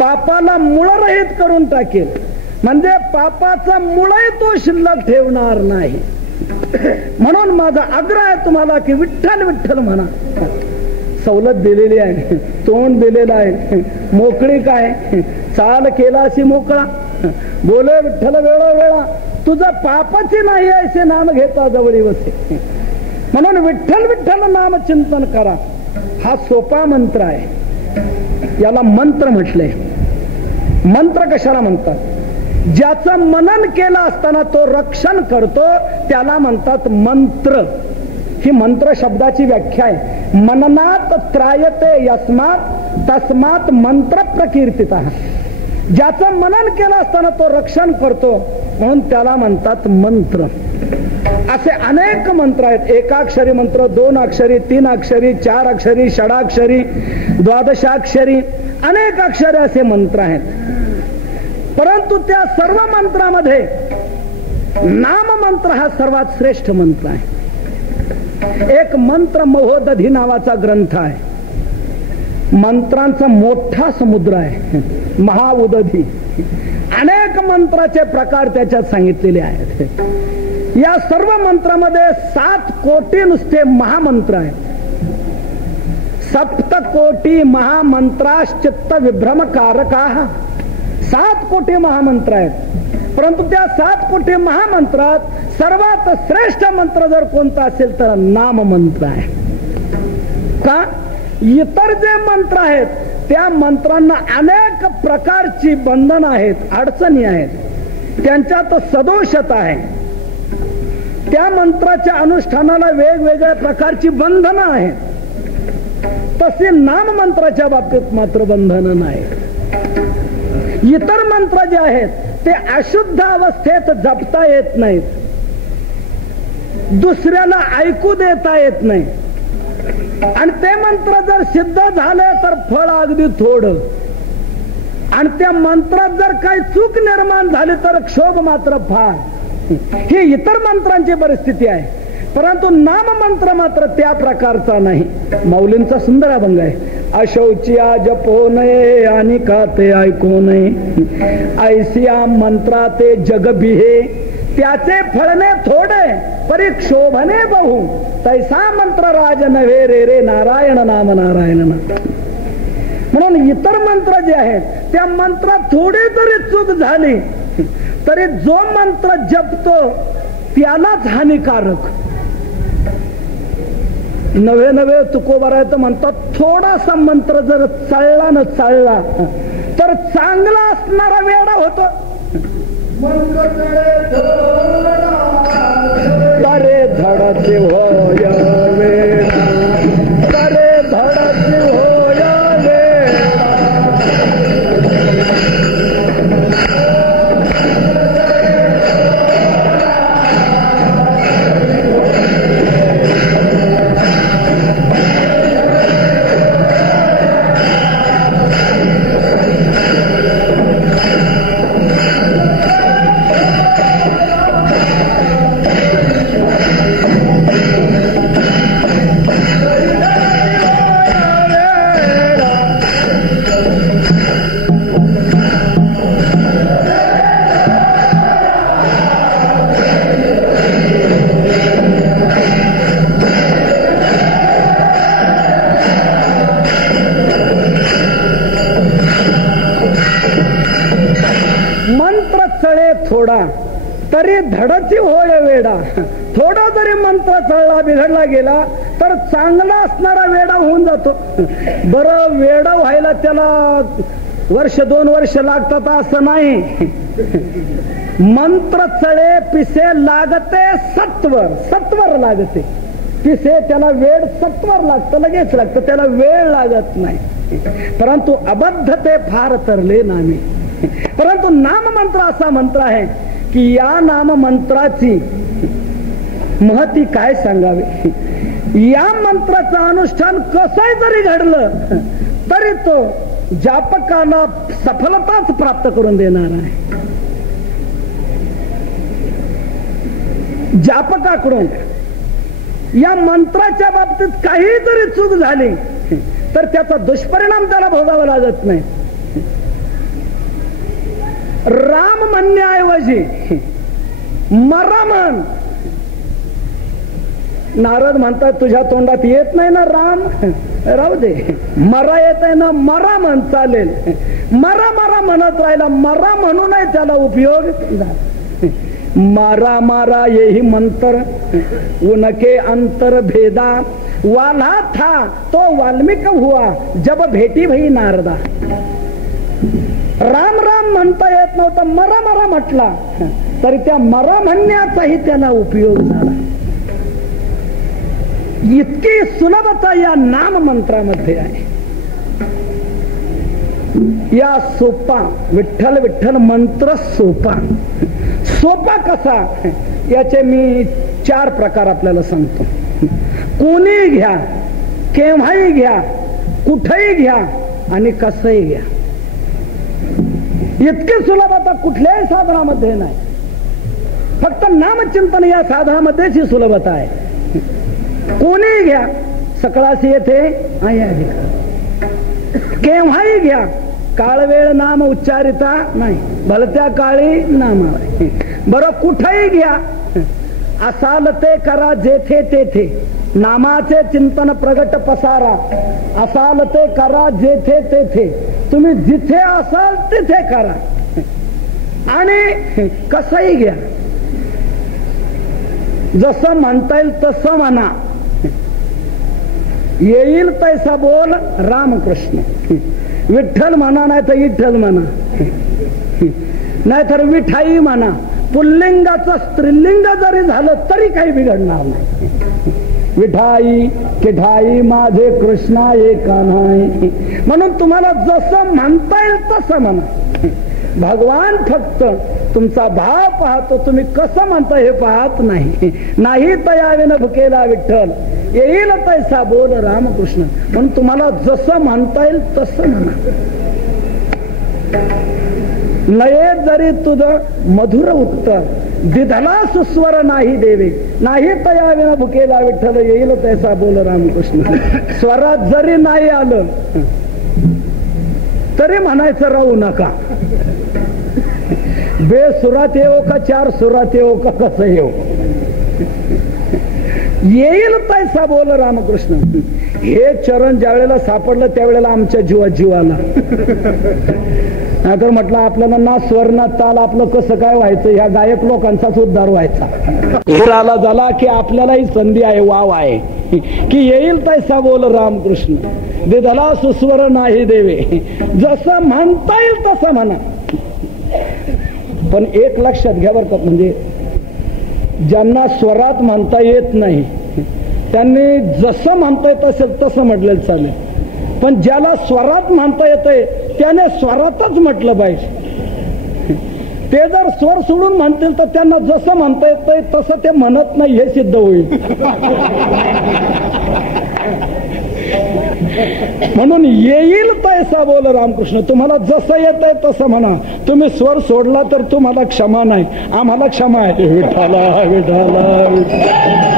पापाला मुळरहित करून टाकेल. म्हणजे पापाचा मुळही तो शिल्लक ठेवणार नाही. म्हणून माझा आग्रह आहे तुम्हाला की विठ्ठल विठ्ठल म्हणा. सवलत दिलेली आहे, तोंड दिलेलं आहे, मोकळी काय चाल केला अशी मोकळा. बोले विठ्ठल वेळोवेळा तुझं पापाची नाही ऐसे नाम घेता जवळी वसे. म्हणून विठ्ठल विठ्ठल नाम चिंतन करा. हा सोपा मंत्र आहे, याला मंत्र म्हटलंय. मंत्र कशाला म्हणतात? ज्याचं मनन केलं असताना तो रक्षण करतो त्याला म्हणतात मंत्र. ही मंत्र शब्दाची व्याख्या आहे. मननात त्रायते यस्मात तस्मात मंत्र प्रकीर्तितः. ज्याचं मनन केलं असताना तो रक्षण करतो म्हणून त्याला म्हणतात मंत्र. असे अनेक मंत्र आहेत. एकाक्षरी मंत्र, 2 अक्षरी, 3 अक्षरी, 4 अक्षरी, षडाक्षरी, द्वादशाक्षरी, अनेक अक्षरे असे मंत्र आहेत. परंतु त्या सर्व मंत्रामध्ये नाम मंत्र हा सर्वात श्रेष्ठ मंत्र आहे. एक मंत्र महोदधी नावाचा ग्रंथ आहे. मंत्रांचा मोठा समुद्र आहे, महाउदधी. अनेक मंत्राचे प्रकार त्याच्यात सांगितलेले आहेत. या सर्व मंत्रामध्ये 7 कोटी नुसते महामंत्र आहेत. 7 कोटी महामंत्राश्चित्त विभ्रमकारकाः. 7 कोटी महामंत्र आहेत. परंतु त्या 7 कोटी महामंत्रात सर्वात श्रेष्ठ मंत्र जर कोणता असेल तर नाम मंत्र आहे. का? इतर जे मंत्र आहेत त्या मंत्रांना अनेक प्रकारची बंधनं आहेत, अडचणी आहेत, त्यांच्यात सदोषता आहे. त्या मंत्राच्या अनुष्ठानाला वेगवेगळ्या प्रकारची बंधनं आहेत. तसे नाम मंत्राच्या बाबतीत मात्र बंधनं नाही. इतर मंत्र जे आहेत ते अशुद्ध अवस्थेत जपता येत नाहीत, दुसऱ्याला ऐकू देता येत नाही. आणि ते मंत्र जर सिद्ध झाले तर फळ अगदी थोडं, आणि त्या मंत्रात जर काही चूक निर्माण झाली तर क्षोभ मात्र फार. ही इतर मंत्रांची परिस्थिती आहे, परंतु नाम मंत्र मात्र त्या प्रकारचा नाही. माऊलींचा सुंदर अभंग आहे. अशौचिया जपो नये आणि का ते ऐकू नये, ऐसिया मंत्रा ते जग बिहे, त्याचे फळणे थोडे परी क्षोभने बहु, तैसा मंत्र राज नव्हे रे रे नारायण नाम नारायण नाम. म्हणून इतर मंत्र जे आहेत त्या मंत्रात थोडी जरी चूक झाली तरी जो मंत्र जपतो त्यालाच हानिकारक. नवे नवे तुकोबारायचं म्हणतात, थोडासा मंत्र जर चालला न चालला तर चांगला असणारा वेडा होतो. तरे धडचे होय वेडा, तरे धडचे होय वेडा. थोडा तरी धडची होय वेडा. थोडा जरी मंत्र चढला बिघडला गेला तर चांगला असणारा वेडा होऊन जातो. बरं, वेडा व्हायला त्याला वर्ष 2 वर्ष लागतात असं नाही. मंत्र चळे पिसे लागते सत्वर लागते. पिसे त्याला वेळ सत्वर लागतं, लगेच लागतं, त्याला वेळ लागत नाही. परंतु अबद्ध ते फार तरले नामे. परंतु नाम मंत्र असा मंत्र आहे की या नाम मंत्राची महती काय सांगावे. या मंत्राचं अनुष्ठान कसंही जरी घडलं तरी तो जापकाला सफलताच प्राप्त करून देणार आहे. जापकाकडून या मंत्राच्या बाबतीत काही जरी चूक झाली तर त्याचा दुष्परिणाम त्याला भोगावा लागत नाही. राम म्हणण्याऐवजी मरा म्हण. नारद म्हणतात तुझ्या तोंडात येत नाही ना राम, राहू दे. मरा येत आहे ना, मरा म्हण, चालेल. मरा मरा म्हणत राहिला, मरा म्हणूनही त्याला उपयोग झाला. मारा मारा येही मंत्र उनके अंतर भेदा, वाला था तो वाल्मिक हुआ जब भेटी भई नारदा. राम राम म्हणता येत नव्हता, मरा मरा म्हटला तरी त्या मरा म्हणण्याचाही त्याला उपयोग झाला. इतकी सुलभता या नाम मंत्रामध्ये आहे. या सोपा विठ्ठल विठ्ठल मंत्र सोपा. सोपा कसा याचे मी 4 प्रकार आपल्याला सांगतो. कोणी घ्या, केव्हाही घ्या, कुठेही घ्या आणि कसंही घ्या. इतकी सुलभता कुठल्याही साधनामध्ये नाही. फक्त नामचिंतन या साधनामध्येच ही सुलभता आहे. कोणीही घ्या, सकळाशी येथे आहे अधिकार. केव्हाही घ्या, काळ वेळ नाम उच्चारिता नाही, भलत्या काळी नाम आहे. बरं, कुठेही घ्या, असाल ते करा जेथे तेथे, नामाचे चिंतन प्रगट पसारा. असाल ते करा जेथे तेथे, तुम्ही जिथे असाल तिथे करा. आणि कसंही घ्या, जसं म्हणता येईल तसं म्हणा. येईल तैसा बोल रामकृष्ण. विठ्ठल म्हणा नाही तर विठ्ठल म्हणा, नाहीतर विठाई म्हणा. पुल्लिंगाचं स्त्रीलिंग जरी झालं तरी काही बिघडणार नाही. विठाई किठाई माझे कृष्णा एका नाही. म्हणून तुम्हाला जसं म्हणता येईल तसं म्हणा. भगवान फक्त तुमचा भाव पाहतो, तुम्ही कसं म्हणता हे पाहत नाही. नाही तयाविन भुकेला विठ्ठल, येईल तैसा बोल रामकृष्ण. म्हणून तुम्हाला जसं म्हणता येईल तसं म्हणा. नये जरी तुझं मधुर उत्तर, दिधला सुस्वर नाही देवे, नाही तयाविना भुकेला विठ्ठल, येईल तैसा बोल रामकृष्ण. स्वरात जरी नाही आलं तरी म्हणायचं राहू नका. बेसुरात येऊ का चार सुरात येऊ का कसं येऊ, येईल तैसा बोल रामकृष्ण. हे चरण ज्या वेळेला सापडलं त्यावेळेला आमच्या जीवाला नाहीतर म्हटलं आपल्याला ना स्वर ना ताल, आपलं कसं काय व्हायचं, ह्या गायक लोकांचाच उद्धार व्हायचा. आला झाला की आपल्यालाही संधी आहे, वाव आहे की येईल तैसा बोल रामकृष्ण. दिधला सुस्वर नाही देवे, जसं म्हणता येईल तसं म्हणा. पण एक लक्षात घ्या बरं का, म्हणजे ज्यांना स्वरात म्हणता येत नाही त्यांनी जसं म्हणता येत असेल तसं म्हटलेलं चालेल, पण ज्याला स्वरात म्हणता येतंय त्याने स्वरातच म्हटलं पाहिजे. ते जर स्वर सोडून म्हणतील तर त्यांना जसं म्हणता येतंय तसं ते म्हणत नाही हे सिद्ध होईल. म्हणून येईल तैसा बोल रामकृष्ण. तुम्हाला जसं येतंय तसं म्हणा. तुम्ही स्वर सोडला तर तुम्हाला क्षमा नाही, आम्हाला क्षमा आहे. विठाला विठाला विठाला विठाला.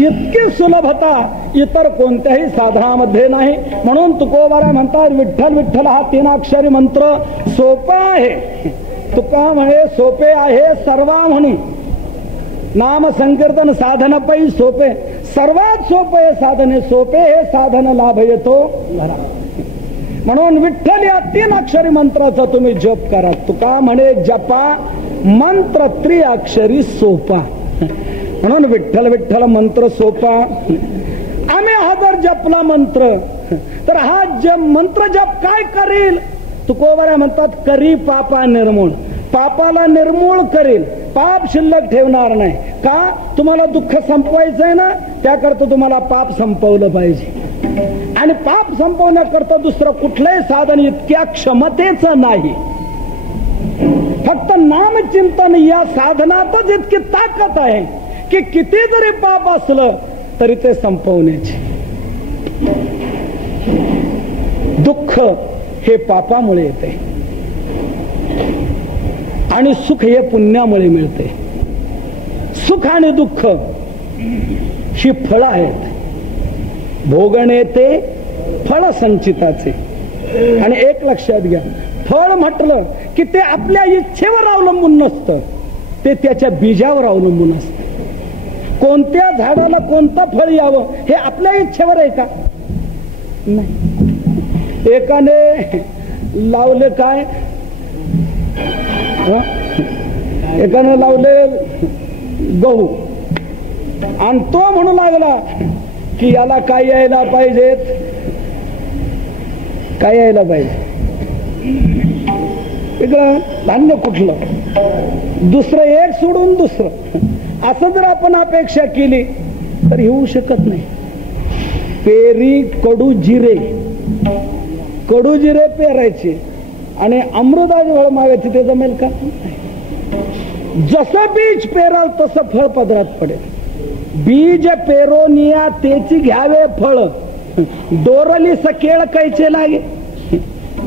इतकी सुलभता इतर कोणत्याही साधनामध्ये नाही. म्हणून तुकोबारा म्हणतात विठ्ठल विठ्ठल हा 3 अक्षरी मंत्र सोपा आहे. तुका म्हणे सोपे आहे सर्वा म्हणी, नाम संकीर्तन साधन पै सोपे, सर्वात सोपे साधने सोपे, हे साधन लाभ येतो घरा. म्हणून विठ्ठल या 3 अक्षरी मंत्राचा तुम्ही जप करा. तुका म्हणे जपा मंत्र 3 अक्षरी सोपा. म्हणून विठ्ठल विठ्ठल मंत्र सोपा. आम्ही हा जर जपला मंत्र तर हा मंत्र जप काय करेल, तुकोबारा म्हणतात करी पापा निर्मूळ. पापाला निर्मूळ करेल, पाप शिल्लक ठेवणार नाही. का, तुम्हाला दुःख संपवायचंय ना, त्याकरता तुम्हाला पाप संपवलं पाहिजे. आणि पाप संपवण्याकरता दुसरं कुठलंही साधन इतक्या क्षमतेचं नाही. फक्त नामचिंतन या साधनातच इतकी ताकद आहे की किती जरी पाप असलं तरी ते संपवण्याचे. दुःख हे पापामुळे येते आणि सुख हे पुण्यामुळे मिळते. सुख आणि दुःख ही फळं आहेत. भोगणे ते फळ संचिताचे. आणि एक लक्षात घ्या, फळ म्हटलं की ते आपल्या इच्छेवर अवलंबून नसतं, ते त्याच्या बीजावर अवलंबून असतं. कोणत्या झाडाला कोणतं फळ यावं हे आपल्या इच्छेवर आहे का? नाही. एकाने लावले काय, एकाने लावले गहू आणि तो म्हणू लागला की याला काय यायला पाहिजेत, काय यायला पाहिजे, इकडं धान्य कुठलं, दुसरं एक सोडून दुसरं. असं जर आपण अपेक्षा केली तर येऊ शकत नाही. पेरी कडू जिरे, कडू जिरे पेरायचे आणि अमृताची फळ मागायची, ते जमेल का? जसं बीज पेराल तसं फळ पदरात पडेल. बीज पेरोनिया त्याची घ्यावे फळ, डोरली सकेळ कैचे लागे.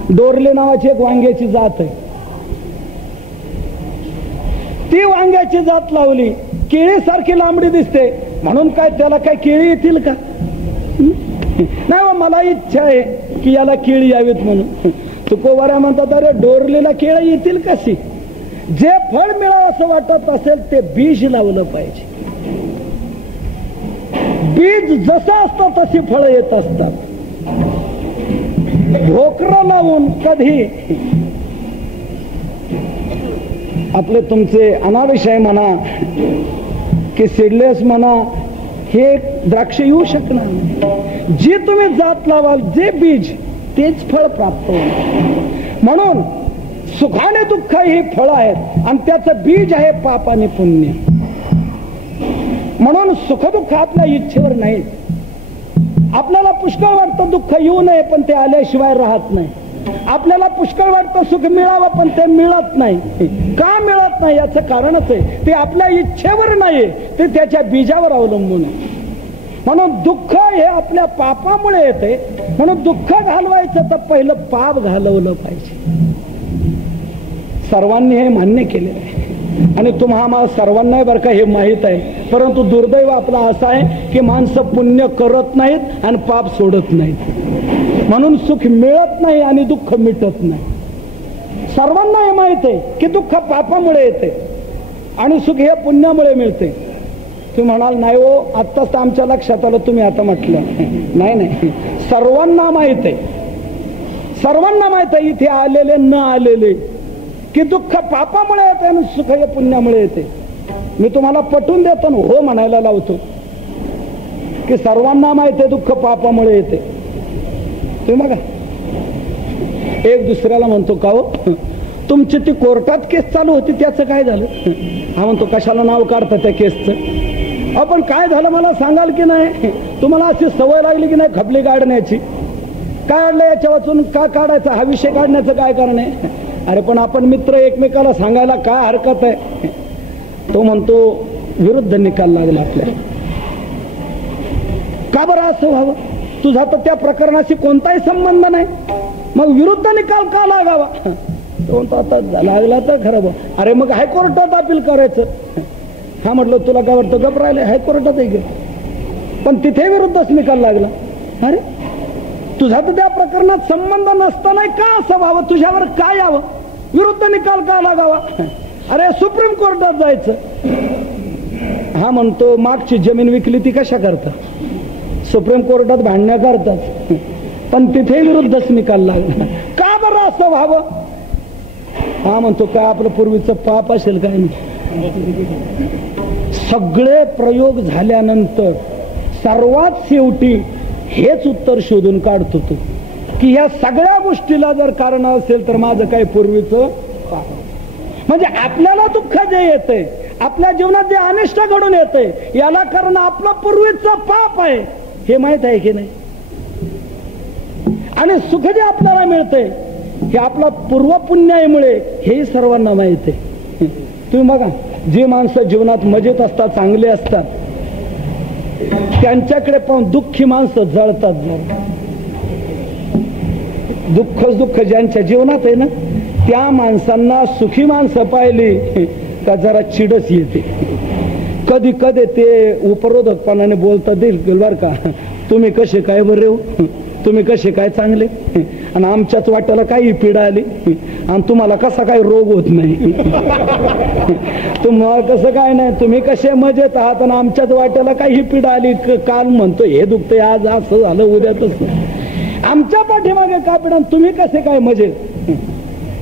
डोरले नावाची एक वांग्याची जात आहे, ती वांग्याची जात लावली, केळी सारखी लांबडी दिसते म्हणून काय त्याला काय केळी येतील का? नाही, मला इच्छा आहे की याला केळी यावीत म्हणून. तुकोबारा म्हणतात अरे डोरलेला केळी येतील कशी? जे फळ मिळावं असं वाटत असेल ते बीज लावलं पाहिजे. बीज जसं असतं तशी फळं येत असतात. ढोकरं लावून कधी आपले तुमचे अनाविषय म्हणा की सीडलेस म्हणा हे द्राक्ष येऊ शकणार नाही. जी तुम्ही जात लावाल, जे बीज तेच फळ प्राप्त होईल. म्हणून सुखाने दुःख ही फळ आहेत आणि त्याचं बीज आहे पाप आणि पुण्य. म्हणून सुखदुःख आपल्या इच्छेवर नाही. आपल्याला पुष्कळ वाटतं दुःख येऊ नये पण ते आल्याशिवाय राहत नाही. आपल्याला पुष्कळ वाटतं सुख मिळावं पण ते मिळत नाही. का मिळत नाही याचं कारणच आहे ते आपल्या इच्छेवर नाही, ते त्याच्या बीजावर अवलंबून आहे. म्हणून दुःख हे आपल्या पापामुळे येते. म्हणून दुःख घालवायचं तर पहिलं पाप घालवलं पाहिजे. सर्वांनी हे मान्य केलेलं आहे आणि तुम्हाला सर्वांना बरं का हे माहित आहे. परंतु दुर्दैव आपला असं आहे की माणसं पुण्य करत नाहीत आणि पाप सोडत नाहीत. म्हणून सुख मिळत नाही आणि दुःख मिटत नाही. सर्वांना हे माहित आहे की दुःख पापामुळे येते आणि सुख हे पुण्यामुळे मिळते. तुम्ही म्हणाल नाही हो, आत्ताच तर आमच्या लक्षात आलं, तुम्ही आता म्हटलं. नाही नाही, सर्वांना माहित आहे. सर्वांना माहित आहे, इथे आलेले न आलेले, की दुःख पापामुळे येते आणि सुख हे पुण्यामुळे येते. मी तुम्हाला पटवून देतो ना, हो म्हणायला लावतो की सर्वांना माहित आहे दुःख पापामुळे येते. तुम्ही बघा, एक दुसऱ्याला म्हणतो का हो तुमची ती कोर्टात केस चालू होती त्याचं काय झालं? हा म्हणतो कशाला नाव काढता त्या केसचं? आपण काय झालं मला सांगाल की नाही? तुम्हाला अशी सवय लागली की नाही खपली काढण्याची? काय अडलं याच्या वाचून का काढायचा? हा विषय काढण्याचं काय कारण आहे? अरे पण आपण मित्र एकमेकाला सांगायला काय हरकत आहे? तो म्हणतो विरुद्ध निकाल लागला आपल्याला. का बरं असं व्हावं? तुझा तर त्या प्रकरणाशी कोणताही संबंध नाही, मग विरुद्ध निकाल का लागावा? तो म्हणतो आता लागला तर खरं. अरे मग हायकोर्टात अपील करायचं. हा म्हटलं तुला काय वाटतं? गप राहिले, हायकोर्टात गेलं पण तिथे विरुद्धच निकाल लागला. अरे तुझा तर त्या प्रकरणात संबंध नसताना का असं व्हावं? तुझ्यावर काय यावं? विरुद्ध निकाल का लागावा? अरे सुप्रीम कोर्टात जायचं. हा म्हणतो मागची जमीन विकली ती कशा करता? सुप्रीम कोर्टात भांडण्या करतात पण तिथे विरुद्धच निकाल लागला. का बरं असं व्हावं? हा म्हणतो काय आपलं पूर्वीचं पाप असेल काय नाही. सगळे प्रयोग झाल्यानंतर सर्वात शेवटी हेच उत्तर शोधून काढतो तू की या सगळ्या गोष्टीला जर कारण असेल तर माझं काय पूर्वीचं पाप. म्हणजे आपल्याला दुःख जे येतंय, आपल्या जीवनात जे अनिष्ट घडून येतंय, याला कारण आपलं पूर्वीचं पाप आहे हे माहित आहे की नाही? आणि सुख जे आपल्याला मिळतंय हे आपला पूर्व पुण्यामुळे हे सर्वांना माहित आहे. तुम्ही बघा, जी माणसं जीवनात मजेत असतात, चांगले असतात, त्यांच्याकडे पाहून दुःखी माणसं जळतात. दुःख ज्यांच्या जीवनात आहे ना, त्या माणसांना सुखी माणसं पाहिली का जरा चिडच येते. कधी कधी ते उपरोधकपणाने बोलतात देखील बरं का, तुम्ही कसे काय बरे हो, तुम्ही कसे काय चांगले, आणि आमच्याच वाट्याला काही पीडा आली आणि तुम्हाला कसा काय रोग होत नाही. तुम्हाला कसं काय नाही, तुम्ही कसे मजेत आहात आणि आमच्याच वाट्याला काही पीडा आली. काल म्हणतो हे दुखते, आज असं झालं, उद्या तसं. आमच्या पाठीमागे का पीडा, तुम्ही कसे काय मजेत?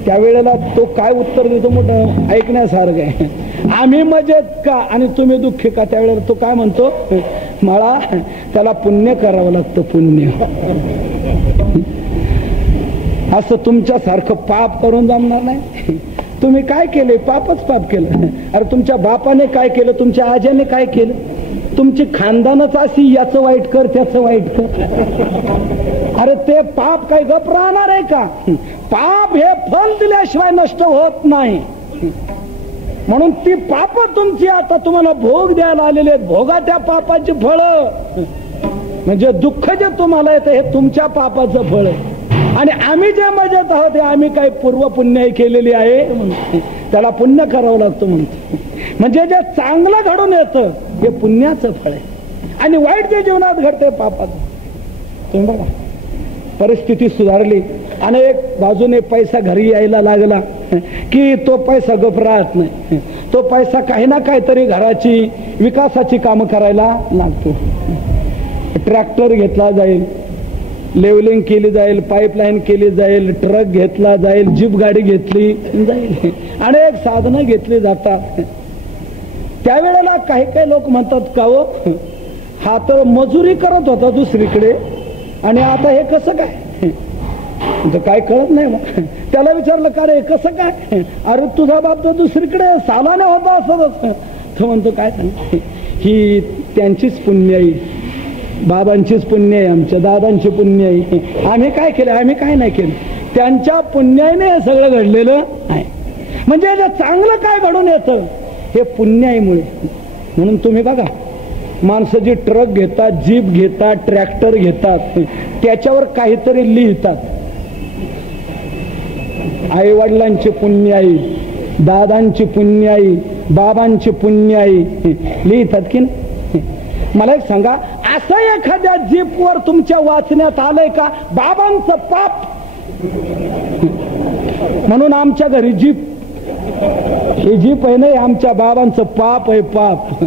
त्यावेळेला तो काय उत्तर देतो मोठं ऐकण्यासारखं आहे. आम्ही मजेत का आणि तुम्ही दुःखी का? त्यावेळेला तो काय म्हणतो, मला त्याला पुण्य करावं लागतं, पुण्य. असं तुमच्यासारखं पाप करून जमणार नाही. तुम्ही काय केले? पापच पाप केलं. अरे तुमच्या बापाने काय केलं? तुमच्या आज्याने काय केलं? तुमची खानदानच अशी, याचं वाईट कर त्याचं वाईट कर. अरे ते पाप काय गप राहणार आहे का? पाप हे फल दिल्याशिवाय नष्ट होत नाही. म्हणून ती पाप तुमची आता तुम्हाला भोग द्यायला आलेले आहेत. भोगा त्या पापाची फळ. म्हणजे दुःख जे तुम्हाला येतं हे तुमच्या पापाचं फळ आहे. आणि आम्ही जे मजेत आहोत हे आम्ही काही पूर्व पुण्य केलेली आहे, त्याला पुण्य करावं लागतं म्हणतो. म्हणजे जे चांगलं घडून येतं हे पुण्याचं फळ आहे आणि वाईट जे जीवनात घडते पापाचं. तुम्ही बघा, परिस्थिती सुधारली, अनेक बाजूने पैसा घरी यायला लागला की तो पैसा गप राहत नाही. तो पैसा काही ना काहीतरी घराची विकासाची कामं करायला लागतो. ट्रॅक्टर घेतला जाईल, लेवलिंग केली जाईल, पाईपलाईन केली जाईल, ट्रक घेतला जाईल, जीप गाडी घेतली जाईल, अनेक साधनं घेतली जातात. त्यावेळेला काही काही लोक म्हणतात का हो, हा तर मजुरी करत होता दुसरीकडे आणि आता हे कसं काय, काय कळत नाही मग. त्याला विचारलं का रे कसं काय, अरे तुझा बाप तर दुसरीकडे सालाने होता असं. तो म्हणतो काय सांग, ही त्यांचीच पुण्य आहे, बाबांचीच पुण्य आहे, आमच्या दादांची पुण्य आहे. आम्ही काय केलं, आम्ही काय नाही केलं, त्यांच्या पुण्याने हे सगळं घडलेलं आहे. म्हणजे चांगलं काय घडून येतं हे पुण्याईमुळे. म्हणून तुम्ही बघा, माणसं जी ट्रक घेतात, जीप घेतात, ट्रॅक्टर घेतात, त्याच्यावर काहीतरी लिहितात. आई वडिलांची पुण्याई, दादांची पुण्याई, बाबांची पुण्याई लिहितात की नाही. मला एक सांगा, असं एखाद्या जीपवर तुमच्या वाचण्यात आलंय का बाबांचं पाप म्हणून आमच्या घरी जीप, ही जीप आहे नाही, आमच्या बाबांचं पाप आहे पाप.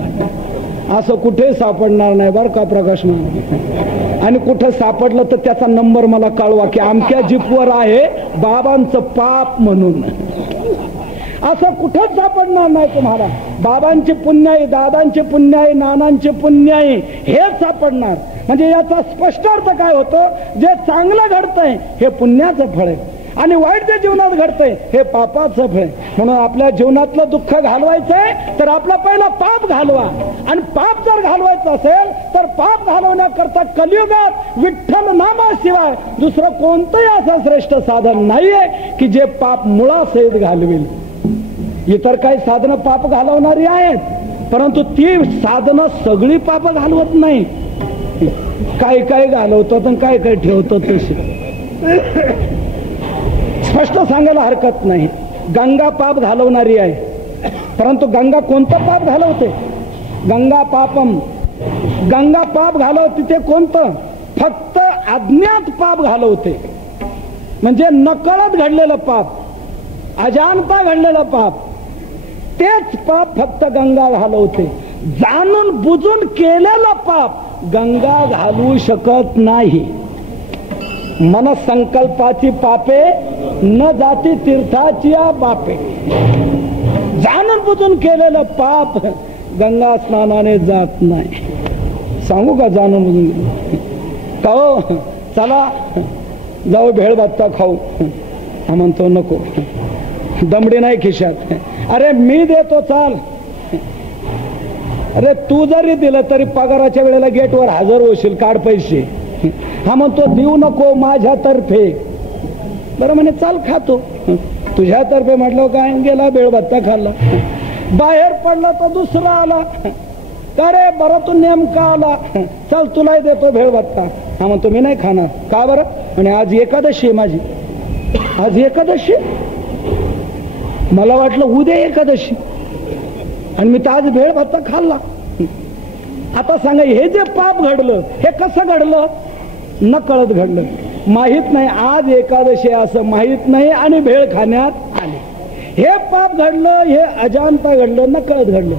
असं कुठे सापडणार नाही बरं का प्रकाश मान. आणि कुठं सापडलं तर त्याचा नंबर मला कळवा की आमच्या जीपवर आहे बाबांचं पाप म्हणून. असं कुठंच सापडणार नाही तुम्हाला. बाबांची पुण्याई, दादांची पुण्याई, नानांची पुण्याई हेच सापडणार. म्हणजे याचा स्पष्ट अर्थ काय होतो, जे चांगलं घडतंय हे पुण्याचं फळ आहे आणि वाईट जे जीवनात घडतंय हे पापाचं फळ. म्हणून आपल्या जीवनातलं दुःख घालवायचंय तर आपला पहिला पाप घालवा. आणि पाप जर घालवायचं असेल तर पाप घालवण्याकरता कलियुगात विठ्ठल नामाशिवाय दुसरं कोणतंही असं श्रेष्ठ साधन नाहीये की जे पाप मुळासहित घालवेल. इतर काही साधनं पाप घालवणारी आहेत, परंतु ती साधनं सगळी पाप घालवत नाही. काही काही घालवतात आणि काही काही ठेवतात. तसे स्पष्ट सांगायला हरकत नाही. गंगा पाप घालवणारी आहे, परंतु गंगा कोणतं पाप घालवते, गंगा पापम, गंगा पाप घालवते ते कोणतं, फक्त अज्ञात पाप घालवते. म्हणजे नकळत घडलेलं पाप, अजाणता घडलेलं पाप, तेच पाप फक्त गंगा घालवते. जाणून बुजून केलेलं पाप गंगा घालवू शकत नाही. मनसंकल्पाची पापे न जाती तीर्थाची बापे. जाणून बुजून केलेलं पाप गंगा स्नानाने जात नाही. सांगू का जाणून बुजून का हो, चला जाऊ भेळ भत्ता खाऊ. हा म्हणतो नको, दमडी नाही खिशात. अरे मी देतो चाल. अरे तू जरी दिलं तरी पगाराच्या वेळेला गेटवर हजर होशील, काढ पैसे. हा म्हणतो देऊ नको माझ्यातर्फे. बरं म्हणे चाल खातो. तुझ्यातर्फे म्हटलं काय, गेला भेळ भत्ता खाल्ला. बाहेर पडला तर दुसरा आला, का रे बरं तू नेमका आला, चल तुलाही देतो भेळ भत्ता. हा म्हणतो मी नाही खाणार. का बरं म्हणे आज एकादशी आहे माझी. आज एकादशी, मला वाटलं उद्या एकादशी आणि मी तर आज भेळ भत्ता खाल्ला. आता सांगा, हे जे पाप घडलं हे कसं घडलं, न कळत घडलं. माहित नाही आज एकादशी असं माहित नाही आणि भेळ खाण्यात आले. हे पाप घडलं, हे अजाणता घडलं, न कळत घडलं.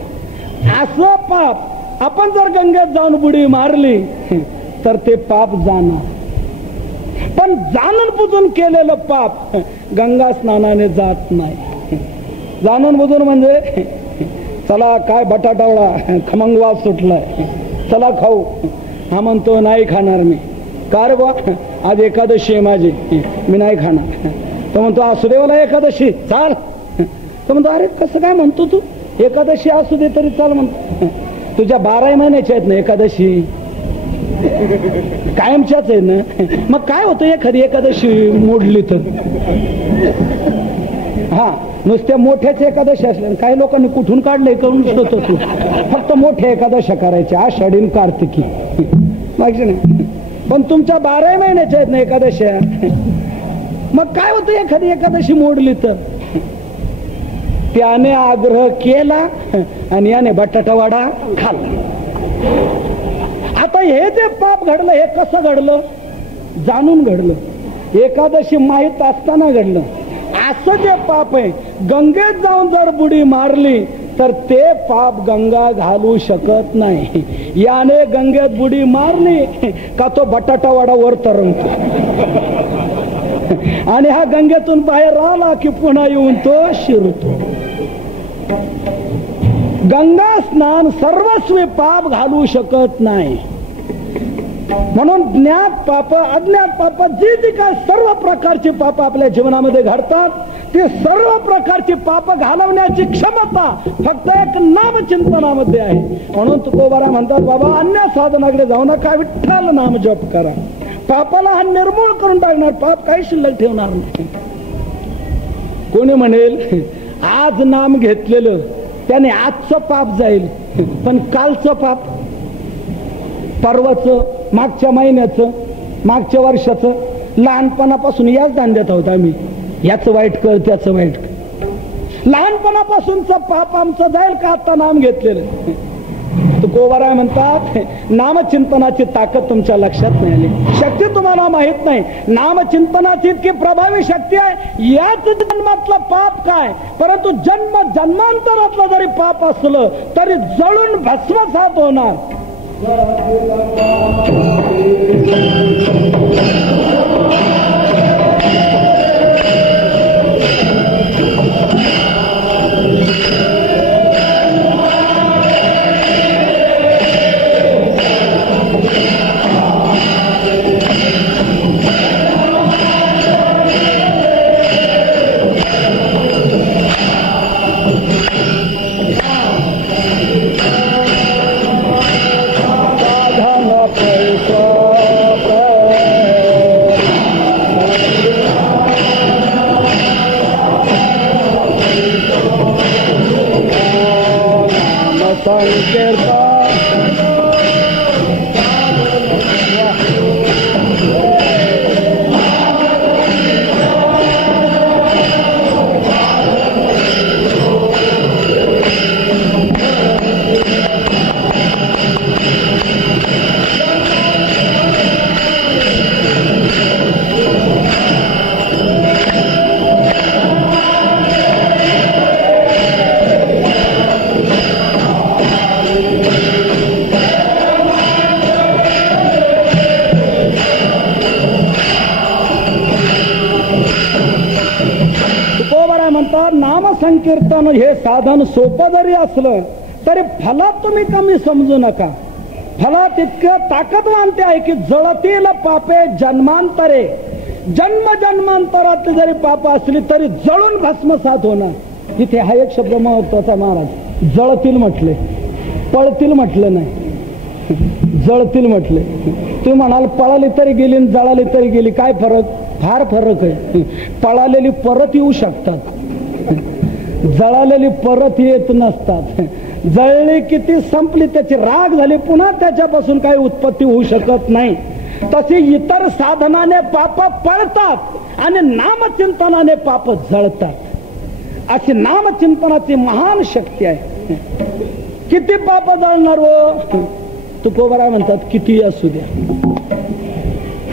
असं पाप आपण जर गंगेत जाऊन बुडी मारली तर ते पाप जाणार. पण जाणून बुजून केलेलं पाप गंगा स्नानाने जात नाही. जाणून बुजून म्हणजे चला काय बटाटावडा खमंग वास सुटलाय, चला खाऊ. हा म्हणतो नाही खाणार मी. का रे बा, आज एकादशी आहे माझी, मी नाही खाणार. तो म्हणतो असू दे मला एकादशी, चाल. तो म्हणतो अरे कसं काय म्हणतो तू, एकादशी असू दे तरी चाल म्हणतो. तुझ्या 12 महिन्याची आहेत ना एकादशी, कायमच्याच आहे ना. मग काय होतं एखादी एकादशी मोडली तर. हा नुसत्या मोठ्याच एकादशी असल्या, काही लोकांनी कुठून काढले करून तू फक्त मोठ्या एकादशा करायच्या, आषाढी कार्तिकी माहिती नाही. पण तुमच्या 12 महिन्याच्या आहेत ना एकादशा. मग काय होतं एखादी एकादशी मोडली तर. त्याने आग्रह केला आणि याने बटाटा वडा खाल्ला. आता हे जे पाप घडलं हे कसं घडलं, जाणून घडलं, एकादशी माहित असताना घडलं. असं जे पाप आहे, गंगेत जाऊन जर बुडी मारली तर ते पाप गंगा घालू शकत नाही. याने गंगेत बुडी मारली का तो बटाटा वडा वर तरंगतो आणि हा गंगेतून बाहेर आला की पुन्हा येऊन तो शिरतो. गंगा स्नान सर्वस्वी पाप घालू शकत नाही. म्हणून ज्ञात पाप अज्ञात पाप जी जी काय सर्व प्रकारची पाप आपल्या जीवनामध्ये घडतात ते सर्व प्रकारची पाप घालवण्याची क्षमता फक्त एक नामचिंतनामध्ये आहे. म्हणून तुकोबारा म्हणतात, बाबा अन्य साधनाकडे जाऊ नका, विठ्ठल नाम जप करा. पापाला हा निर्मूळ करून टाकणार, पाप काही शिल्लक ठेवणार नाही. कोणी म्हणेल आज नाम घेतलेलं त्याने आजचं पाप जाईल, पण कालचं पाप, परवाचं, मागच्या महिन्याचं, मागच्या वर्षाचं, लहानपणापासून याच धांद्यात आहोत आम्ही. याचं वाईट कर, त्याचं वाईट कर. लहानपणापासूनचं पाप आमचं जाईल का आता नाम घेतलेलं? तुकोबाराय म्हणतात, नामचिंतनाची ताकद तुमच्या लक्षात नाही आली, शक्ती तुम्हाला माहित नाही. नामचिंतनाची इतकी प्रभावी शक्ती आहे. याच जन्मातलं पाप काय, परंतु जन्म जन्मांतरातलं जरी पाप असलं तरी जळून भस्मसात होणार. नामसंकीर्तन हे साधन सोपं जरी असलं तरी फलात तुम्ही कमी समजू नका. फलात इतकं ताकदवान ते आहे की जळतील पापे जन्मांतरे, जन्म जन्मांतरातली जरी पाप असली तरी जळून भस्मसात होणार. इथे हा एक शब्द महत्वाचा महाराज, जळतील म्हटले, पळतील म्हटलं नाही, जळतील म्हटले. तुम्ही म्हणाल पळाली तरी गेली आणि जळाली तरी गेली, काय फरक? फार फरक आहे. पळालेली परत येऊ शकतात, जळालेली परत येत नसतात. जळली किती संपली, त्याची राग झाली, पुन्हा त्याच्यापासून काही उत्पत्ती होऊ शकत नाही. तशी इतर साधनाने पाप पळतात आणि नामचिंतनाने पाप जळतात. अशी नामचिंतनाची महान शक्ती आहे. किती पाप जळणार हो? तुकोबाराय म्हणतात, कितीही असू द्या,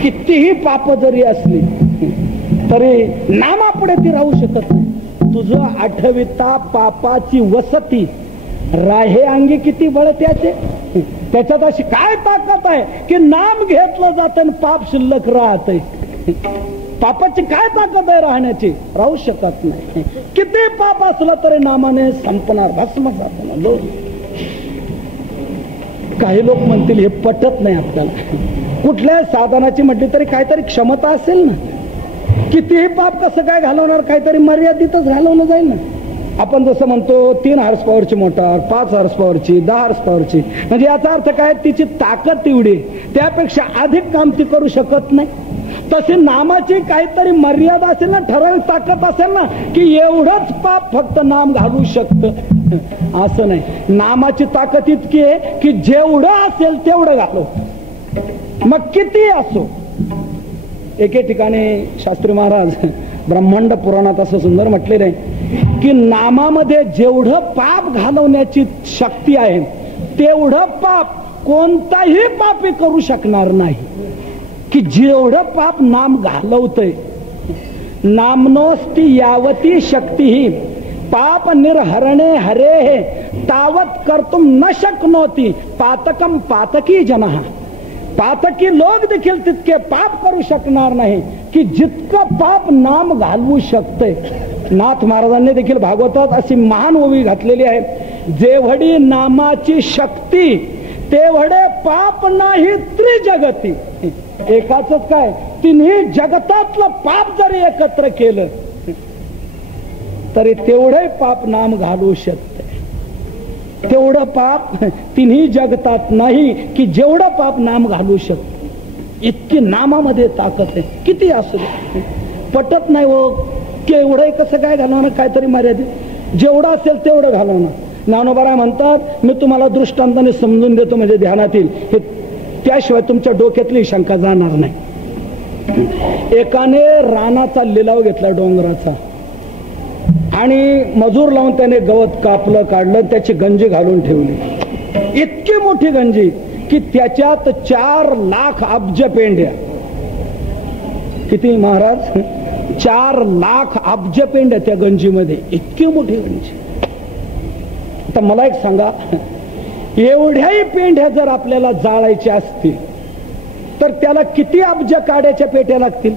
कितीही पाप जरी असली तरी नामापुढे ती राहू शकत नाही. तुझं आठविता पापाची वसती राहे अंगी किती बळ त्याचे. त्याच्यात अशी काय ताकद आहे की नाम घेतलं जात आणि पाप शिल्लक राहते. पापाची काय ताकद आहे राहण्याची? राहू शकत नाही. किती पाप असलं तरी नामाने संपणार, भस्मसात होणार. काही लोक म्हणतील हे पटत नाही आपल्याला. कुठल्याही साधनाची म्हटली तरी काहीतरी क्षमता असेल ना. कितीही पाप कसं काय घालवणार? काहीतरी मर्यादितच घालवलं जाईल ना. आपण जसं म्हणतो 3 हॉर्स पॉवरची मोटार, 5 हॉर्स पॉवरची, 10 हॉर्स पॉवरची, म्हणजे याचा अर्थ काय? तिची ताकद तेवढी, त्यापेक्षा अधिक काम ती करू शकत नाही. तशी नामाची काहीतरी मर्यादा असेल ना, ठराविक ताकद असेल ना, की एवढंच पाप फक्त नाम घालू शकतं. असं नाही. नामाची ताकद इतकी आहे की जेवढं असेल तेवढं घालव, मग किती असो. एके ठिकाणी शास्त्री महाराज ब्रह्मांड पुराणात असं सुंदर म्हटलेलं आहे की नामामध्ये जेवढं पाप घालवण्याची शक्ती आहे तेवढं पाप कोणताही पापी करू शकणार नाही. की जेवढं पाप नाम घालवतय. नामनोस्ती यावती शक्ती ही पाप निर्हरणे हरे तावत कर्तुम न शक्नोती पातकम पातकी जनः. पातकी लोक देखील तितके पाप करू शकणार नाही की जितकं पाप नाम घालवू शकते. नाथ महाराजांनी देखील भागवतात अशी महान ओवी घातलेली आहे जेवढी नामाची शक्ती तेवढे पाप नाही त्रिजगती. एकाच काय, तिन्ही जगतातलं पाप जरी एकत्र केलं तरी तेवढे पाप नाम घालू शकते. तेवढं पाप तिन्ही जगतात नाही की जेवढं पाप नाम घालू शकते. इतकी नामामध्ये ताकद आहे. किती असू दे, पटत नाही हो की एवढं कसं काय घालवणं, काहीतरी मर्यादित, जेवढं असेल तेवढं घालवणं. ज्ञानोबा म्हणतात मी तुम्हाला दृष्टांताने समजून देतो म्हणजे ध्यानात येईल, हे त्याशिवाय तुमच्या डोक्यातली शंका जाणार नाही. एकाने रानाचा लिलाव घेतला, डोंगराचा, आणि मजूर लावून त्याने गवत कापलं, काढलं, त्याची गंजी घालून ठेवली. इतकी मोठी गंजी की त्याच्यात 4 लाख अब्ज पेंड्या. किती महाराज? 4 लाख अब्ज पेंड्या त्या गंजीमध्ये. इतकी मोठी गंजी. आता मला एक सांगा, एवढ्याही पेंढ्या जर आपल्याला जाळायच्या असतील तर त्याला किती अब्ज काड्याच्या पेट्या लागतील?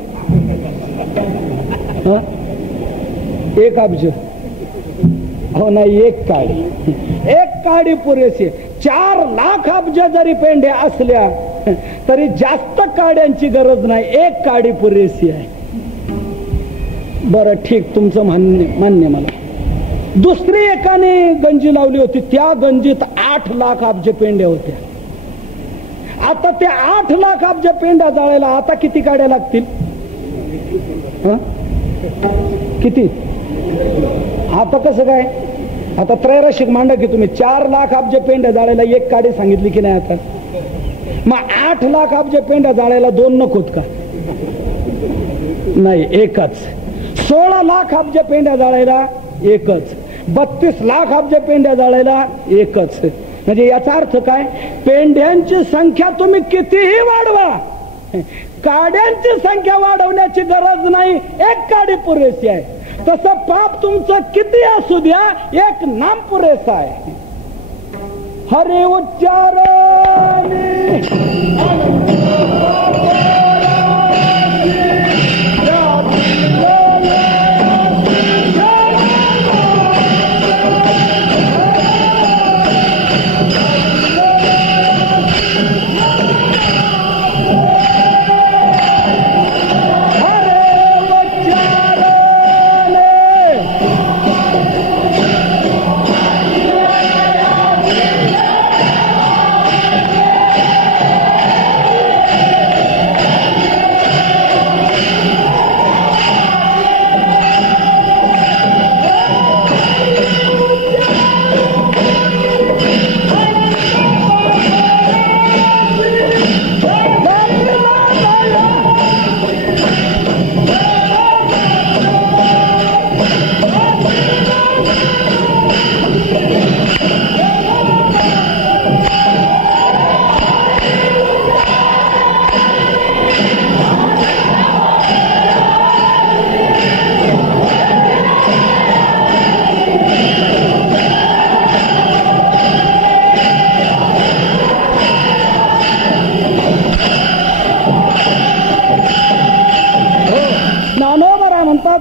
1 अब्ज? हो नाही, 1 काडी. 1 काडी पुरेशी. 4 लाख अब्ज जरी पेंढ्या असल्या तरी जास्त काड्यांची गरज नाही, 1 काडी पुरेशी आहे. बरं ठीक, तुमचं मान्य मला. दुसरी एकाने गंजी लावली होती, त्या गंजीत 8 लाख अब्ज पेंड्या होत्या. आता त्या 8 लाख अब्ज पेंड्या जाळायला आता किती काड्या लागतील? किती? आता कसं काय? आता त्रैराशिक मांडा की तुम्ही. 4 लाख अब्ज पेंड्या जाळायला 1 काडी सांगितली की नाही? आता मग 8 लाख अब्ज पेंड्या जाळायला 2 नकोत का? नाही, 1च. 16 लाख अब्ज पेंड्या जाळायला 1च. 32 लाख अब्ज पेंड्या जाळायला 1च. म्हणजे याचा अर्थ काय? पेंढ्यांची संख्या तुम्ही कितीही वाढवा, काड्यांची संख्या वाढवण्याची गरज नाही, 1 काडी पुरेशी आहे. तसं पाप तुमचं किती असू द्या, 1 नाम पुरेसा आहे. हरि उच्चारणे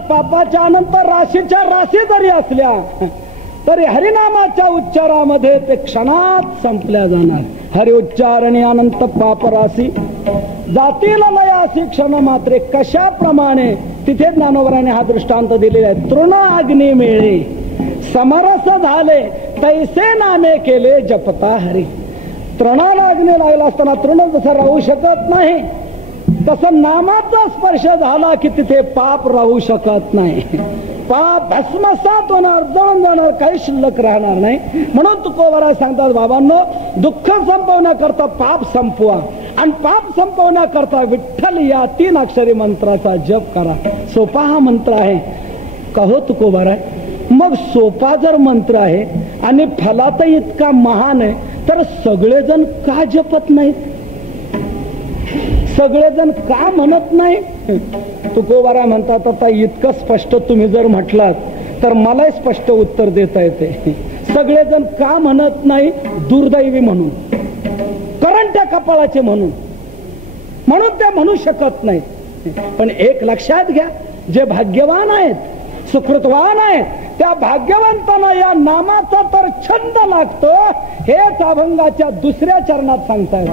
पापाच्या अनंत राशीच्या राशी जरी असल्या तरी हरिनामाच्या उच्चारामध्ये ते क्षणात संपल्या जाणार. हरि उच्चारणे अनंत पाप राशी जातीला लयासी क्षण मात्रे. कशाप्रमाणे तिथे ज्ञानोबराने हा दृष्टांत दिलेला आहे. तृण अग्नी मिळे समरस झाले तैसे नामे केले जपता हरी. तृणाला अग्नी लागला असताना तृण जसं राहू शकत नाही तसं नामाचा स्पर्श झाला की तिथे पाप राहू शकत नाही. पाप भस्मसात होणार, जळून जाणार, काही शिल्लक राहणार नाही. म्हणून तुकोबारा सांगतात, बाबांनो, दुःख संपवण्याकरता पाप संपवा आणि पाप संपवण्याकरता विठ्ठल या 3 अक्षरी मंत्राचा जप करा. सोपा हा मंत्र आहे का हो तुकोबारा? मग सोपा जर मंत्र आहे आणि फलात इतका महान आहे तर सगळेजण का जपत नाहीत? सगळेजण का म्हणत नाही? तुकोबारा म्हणतात, आता इतकं स्पष्ट तुम्ही जर म्हटलात तर मला स्पष्ट उत्तर देता येते. सगळेजण का म्हणत नाही? दुर्दैवी म्हणून, करंट्या कपाळाचे म्हणून ते म्हणू शकत नाही. पण एक लक्षात घ्या, जे भाग्यवान आहेत, सुकृतवान आहे त्या भाग्यवंतांना या नामाचा तर छंद लागतो. हेच अभंगाच्या दुसऱ्या चरणात सांगताय.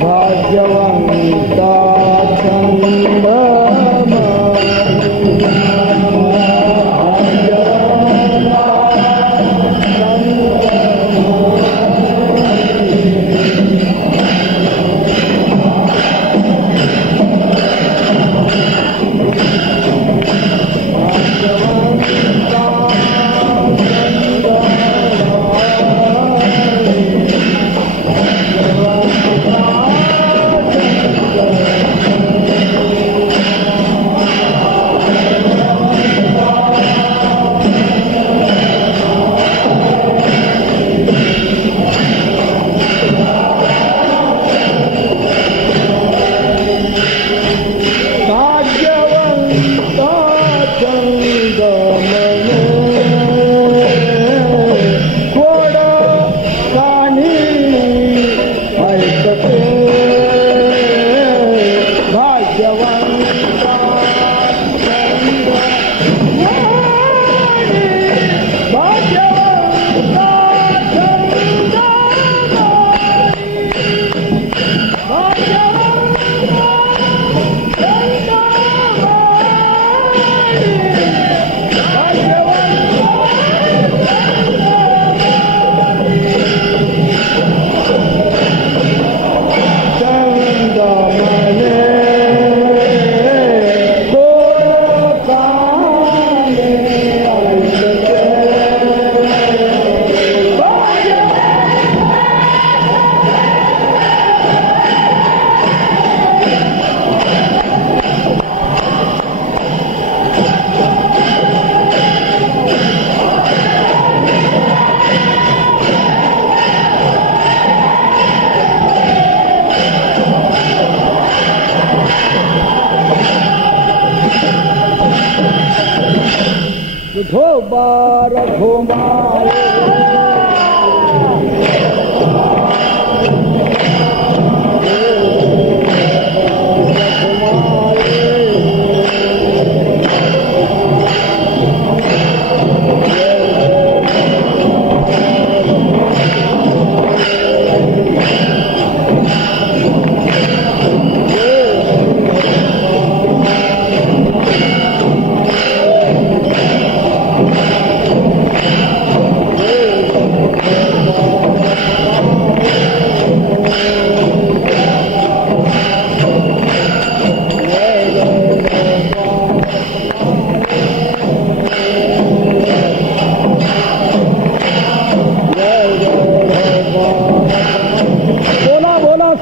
भाग्यवंता छंद धोबार घुमाए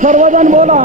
सर्वजन बोला.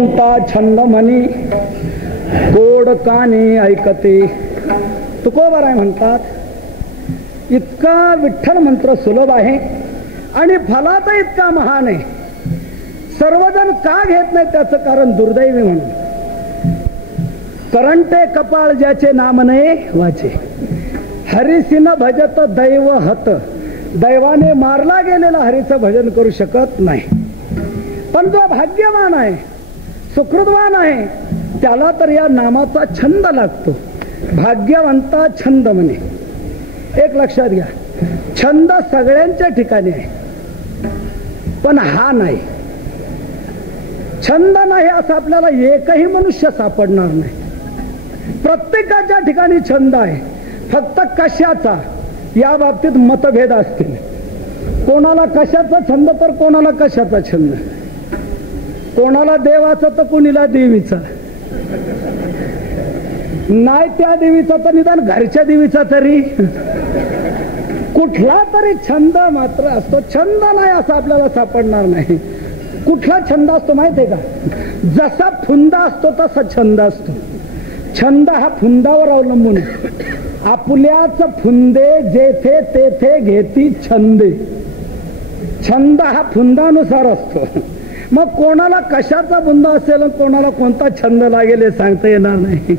म्हणता छंद म्हणी गोड कानी ऐकते. तुकोबाराय म्हणतात इतका विठ्ठल मंत्र सुलभ आहे आणि फलात इतका महान आहे. सर्वजण का घेत नाही त्याचं कारण दुर्दैवी म्हणून. करंटे कपाळ ज्याचे नाम नये वाचे, हरिसिन भजत दैव हत. दैवाने मारला गेलेला हरीचं भजन करू शकत नाही. पण जो भाग्यवान आहे, सुकृतवान आहे, त्याला तर या नामाचा छंद लागतो. भाग्यवंता छंद म्हणे. एक लक्षात घ्या, छंद सगळ्यांच्या ठिकाणी आहे पण हा नाही. छंद नाही असं आपल्याला एकही मनुष्य सापडणार नाही. प्रत्येकाच्या ठिकाणी छंद आहे, फक्त कशाचा या बाबतीत मतभेद असतील. कोणाला कशाचा छंद तर कोणाला कशाचा छंद, कोणाला देवाचा तर कोणीला देवीचा, नाही त्या देवीचा तर निदान घरच्या देवीचा तरी. कुठला तरी छंद मात्र असतो. छंद नाही असं आपल्याला सापडणार नाही. कुठला छंद असतो माहितीये का? जसा फुंदा असतो तसा छंद असतो. छंद हा फुंदावर अवलंबून आहे. आपल्याच फुंदे जेथे तेथे घेती छंदे. छंद हा फुंदानुसार असतो. मग कोणाला कशाचा बुंदा असेल, कोणाला कोणता छंद लागेल हे सांगता येणार नाही.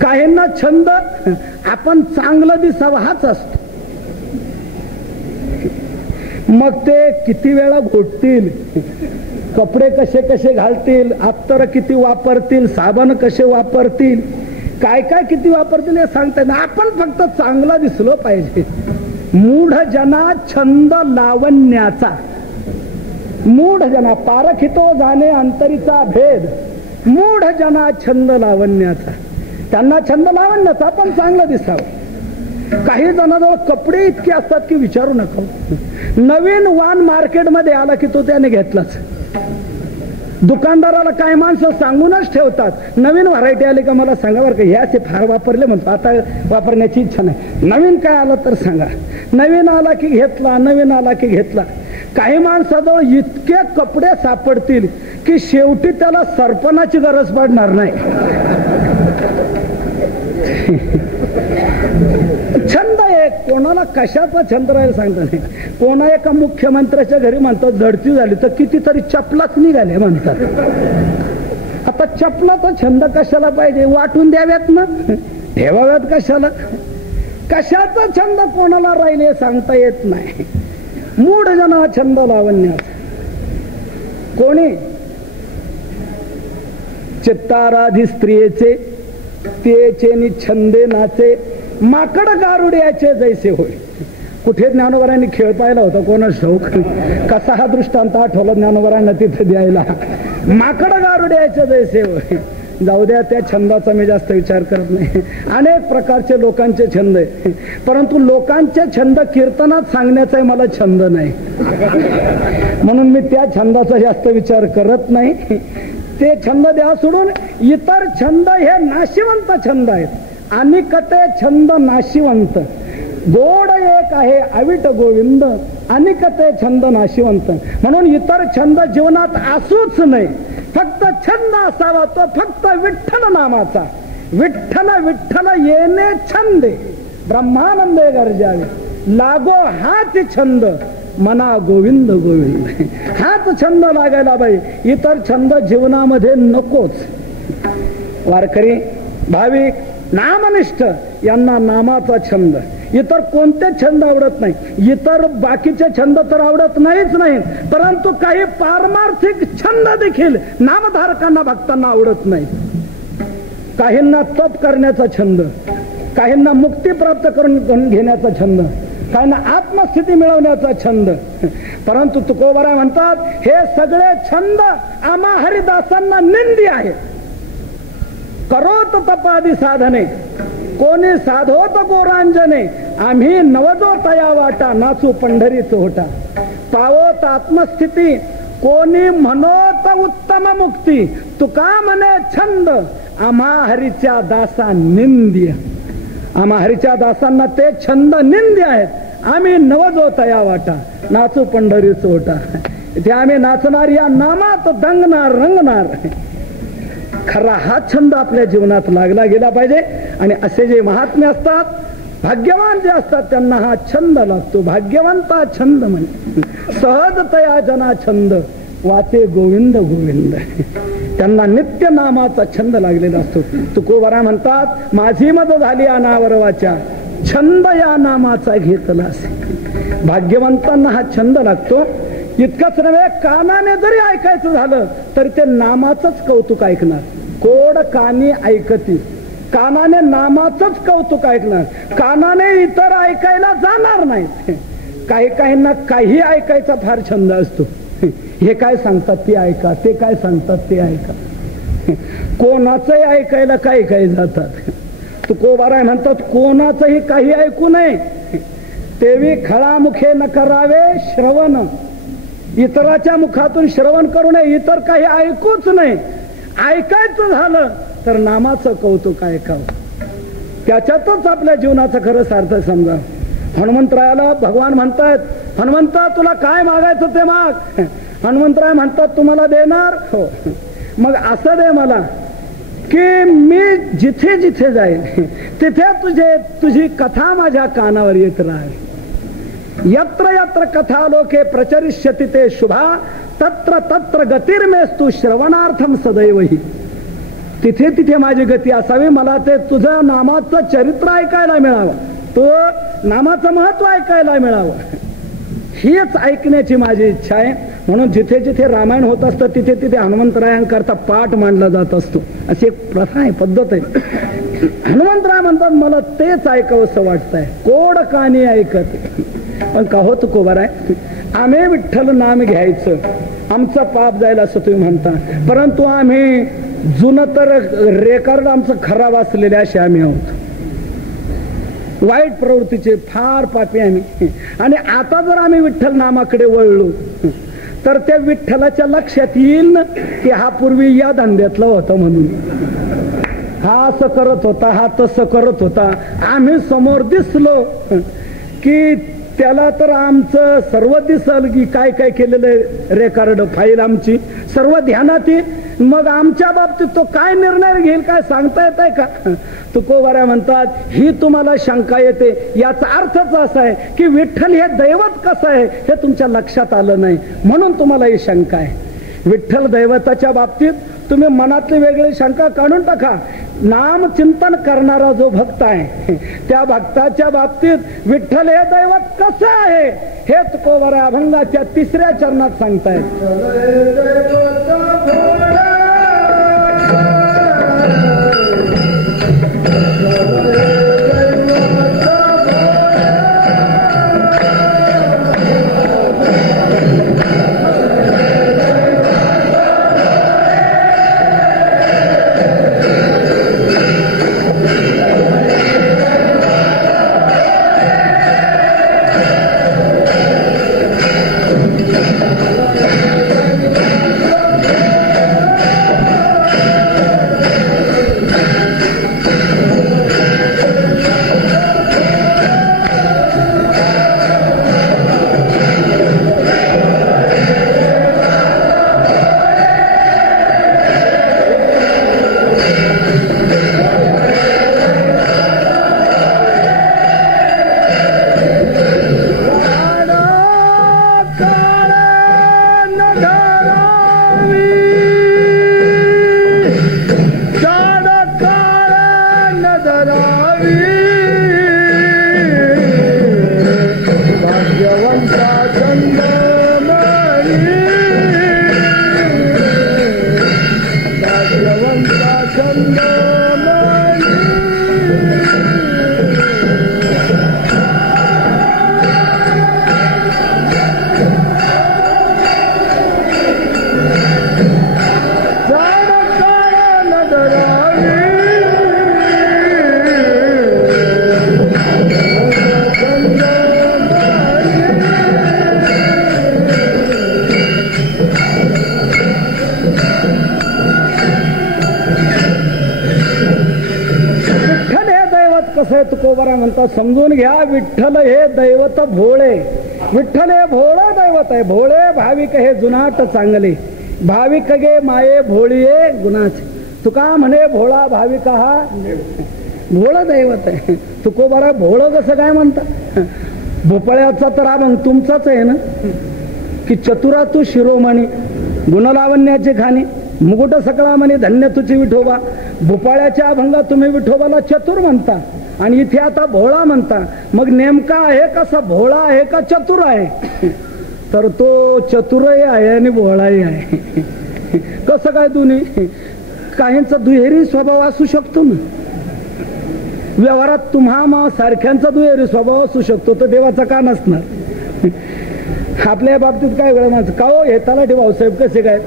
काहींना छंद आपण चांगलं दिसावं हाच असतो. मग ते किती वेळा घोटतील, कपडे कसे कसे घालतील, अत्तर किती वापरतील, साबण कसे वापरतील, काय काय किती वापरतील हे सांगता येईल. आपण फक्त चांगला दिसलो पाहिजे. मूढ जना छंद लावण्याचा. मूढ जना पारखितो जाणे अंतरीचा भेद. मूढ जना छंद लावण्याचा. त्यांना छंद लावण्याचा पण चांगलं दिसावं. काही जणांजवळ कपडे इतके असतात की विचारू नका. नवीन वाण मार्केटमध्ये आला की तो त्याने घेतलाच. दुकानदाराला काय माणसं सांगूनच ठेवतात, नवीन व्हरायटी आली का मला सांगा बरं का, हे असे फार वापरले म्हणतो, आता वापरण्याची इच्छा नाही. नवीन काय आलं तर सांगा. नवीन आला की घेतला, नवीन आला की घेतला. काही माणसाजवळ इतके कपडे सापडतील की शेवटी त्याला सरपणाची गरज पडणार नाही. छंद एक, कोणाला कशाचा छंद राहील सांगता नाही. कोणा एका मुख्यमंत्र्याच्या घरी म्हणतात झडती झाली तर कितीतरी चपलाच निघाले म्हणतात. आता चपलाचा छंद कशाला पाहिजे? वाटून द्याव्यात ना, ठेवाव्यात कशाला? कशाचा छंद कोणाला राहील हे सांगता येत नाही. मूढ जना छंद लावण्यात. कोणी चित्ताराधी स्त्रियेचे तेचे नि छंदे नाचे, माकड गारुड्याचे जैसे होय. कुठे ज्ञानोबरांनी खेळ पाहिला होता कोणाच ठाऊक. कसा हा दृष्टांत आठवला ज्ञानोबरांना तिथे द्यायला. माकड गारुड्याचे जैसे होय. जाऊ द्या, त्या छंदाचा मी जास्त विचार करत नाही. अनेक प्रकारचे लोकांचे छंद आहे, परंतु लोकांचे छंद कीर्तनात सांगण्याचा मला छंद नाही, म्हणून मी त्या छंदाचा जास्त विचार करत नाही. ते छंद द्या सोडून इतर छंद हे नाशिवंत छंद आहेत. अनिकते छंद नाशिवंत. गोड एक आहे अविट गोविंद, अनिकते छंद नाशिवंत. म्हणून इतर छंद जीवनात असूच नाही. फक्त छंद असावा तो फक्त विठ्ठल नामाचा. विठ्ठल विठ्ठल येणे छंदे, ब्रह्मानंदे गरजावे. लागो हाच छंद, मना गोविंद गोविंद. हाच छंद लागायला पाहिजे, इतर छंद जीवनामध्ये नकोच. वारकरी भाविक नामनिष्ठ यांना नामाचा छंद, इतर कोणते छंद आवडत नाही. इतर बाकीचे छंद तर आवडत नाहीच नाही, परंतु काही पारमार्थिक छंद देखील नामधारकांना भक्तांना आवडत नाही. काहींना तप करण्याचा छंद, काहींना मुक्ती प्राप्त करून घेण्याचा छंद, काहींना आत्मस्थिती मिळवण्याचा छंद. परंतु तुकोबाराय म्हणतात हे सगळे छंद आम्हा हरिदासांना निंदी आहे. करोत तपादी साधने, कोणी साधोत गोरांजने, आम्ही नवजो तया वाटा, नाचू पंढरी चोहटा. पावोत आत्मस्थिती, कोणी म्हणोत उत्तम मुक्ती. तुका म्हणे छंद, आम्हा हरीच्या दासा निंद्य. आम्हा हरीच्या दासांना ते छंद निंद्य आहेत. आम्ही नवजो तया वाटा, नाचू पंढरी चोहटा. इथे आम्ही नाचणार, या नामात दंगणार रंगणार. खरा हा छंद आपल्या जीवनात लागला गेला पाहिजे. आणि असे जे महात्मे असतात, भाग्यवान जे असतात, त्यांना हा छंद लागतो. भाग्यवंता छंद म्हणजे सहजतया जना छंद वाचे गोविंद गोविंद. त्यांना नित्य नामाचा छंद लागलेला असतो. तुकोबारा म्हणतात, माझी मद झाली अनावर वाचा, छंद या नामाचा घेतला असे. भाग्यवंतांना हा छंद लागतो. इतकंच नव्हे, कानाने जरी ऐकायचं झालं तरी ते नामाचंच कौतुक ऐकणार. कोड कानी ऐकती, कानाने नामाचंच कौतुक ऐकणार, कानाने इतर ऐकायला जाणार नाही. काही काहींना काही ऐकायचा फार छंद असतो. हे काय सांगतात ते ऐका, ते काय सांगतात ते ऐका. कोणाचंही ऐकायला काही काही जातात. तुकोबाराय म्हणतात, कोणाचंही काही ऐकू नये, तेवी खळामुखे न करावे श्रवण. इतराच्या मुखातून श्रवण करू नये, इतर काही ऐकूच नाही. ऐकायचं झालं तर नामाचं कौतुक ऐकावं. त्याच्यातच आपल्या जीवनाचं खरं सार्थक समजा. हनुमंतरायाला भगवान म्हणतायत, हनुमंता तुला काय मागायचं ते माग. हनुमंतराय म्हणतात, तुम्हाला देणार हो, मग असं दे मला की मी जिथे जिथे जाईन तिथे तुझी कथा माझ्या कानावर येत राहील. यत्र यत्र कथा लोके प्रचरिष्यति ते शुभा, तत्र तत्र गतिर्मेस्तु श्रवणार्थम सदैवही. तिथे तिथे माझी गती असावी, मला ते तुझं नामाचं चरित्र ऐकायला मिळावं, तो नामाचं महत्व ऐकायला मिळावं, हीच ऐकण्याची माझी इच्छा आहे. म्हणून जिथे जिथे रामायण होत असतं तिथे तिथे हनुमंतरायांकरता पाठ मांडला जात असतो. अशी एक प्रथा आहे, पद्धत आहे. हनुमंतराय म्हणतात, मला तेच ऐकावंसं वाटतंय, कोड कानी ऐकत. पण का होत कोबाराय, आम्ही विठ्ठल नाम घ्यायचं, आमचं पाप जायला असं तुम्ही म्हणता, परंतु आम्ही जुनं तर रेकॉर्ड आमचं खराब असलेले असे आम्ही आहोत. वाईट प्रवृत्तीचे फार पापी आम्ही. आणि आता जर आम्ही विठ्ठल नामाकडे वळलो तर त्या विठ्ठलाच्या लक्षात येईल की हा पूर्वी या धंद्यातला होता म्हणून, हा असं करत होता, हा तसं करत होता. आम्ही समोर दिसलो की त्याला तर आमचं सर्व दिसल की काय काय केलेलं रेकॉर्ड फाईल आमची सर्व ध्यानात येईल. मग आमच्या बाबतीत तो काय निर्णय घेईल काय सांगता येत आहे का. तुकोबारा म्हणतात, ही तुम्हाला शंका येते, याचा अर्थच असा आहे की विठ्ठल हे दैवत कसं आहे हे तुमच्या लक्षात आलं नाही, म्हणून तुम्हाला ही शंका आहे. विठ्ठल दैवताच्या बाबतीत तुम्ही मनातली वेगळी शंका काढून टाका. नाम चिंतन करणारा जो भक्त आहे त्या भक्ताच्या बाबतीत विठ्ठल हे दैवत कसं आहे हे तुकोबारा अभंगाच्या 3ऱ्या चरणात सांगतायत. तुकोबारा म्हणतात, समजून घ्या विठ्ठल हे दैवत भोळे. विठ्ठल हे भोळं दैवत आहे. भोळे भाविक हे जुनाट चांगले, भाविक गे माये भोळीये गुणाचे. तुका म्हणे भोळा भाविका हा भोळ दैवत आहे. तुकोबारा भोळ कसं काय म्हणता? भोपळ्याचा तर अभंग तुमचाच आहे ना की चतुरा तू शिरोमणी गुणलावण्याची खाणी मुकुट सकळा म्हणे धन्य तुझी विठोबा. भोपाळ्याच्या अभंगात तुम्ही विठोबाला चतुर म्हणता आणि इथे आता भोळा म्हणता. मग नेमका आहे कसा? भोळा आहे का चतुर आहे? तर तो चतुरही आहे आणि भोळाही आहे. कसं काय? दोन्ही काहींचा दुहेरी स्वभाव असू शकतो ना. व्यवहारात तुम्हा सारख्यांचा दुहेरी स्वभाव असू शकतो तर देवाचा का नसणार? आपल्या बाबतीत काय वेळ माझं का हो हे तलाठी भाऊसाहेब कसे काय?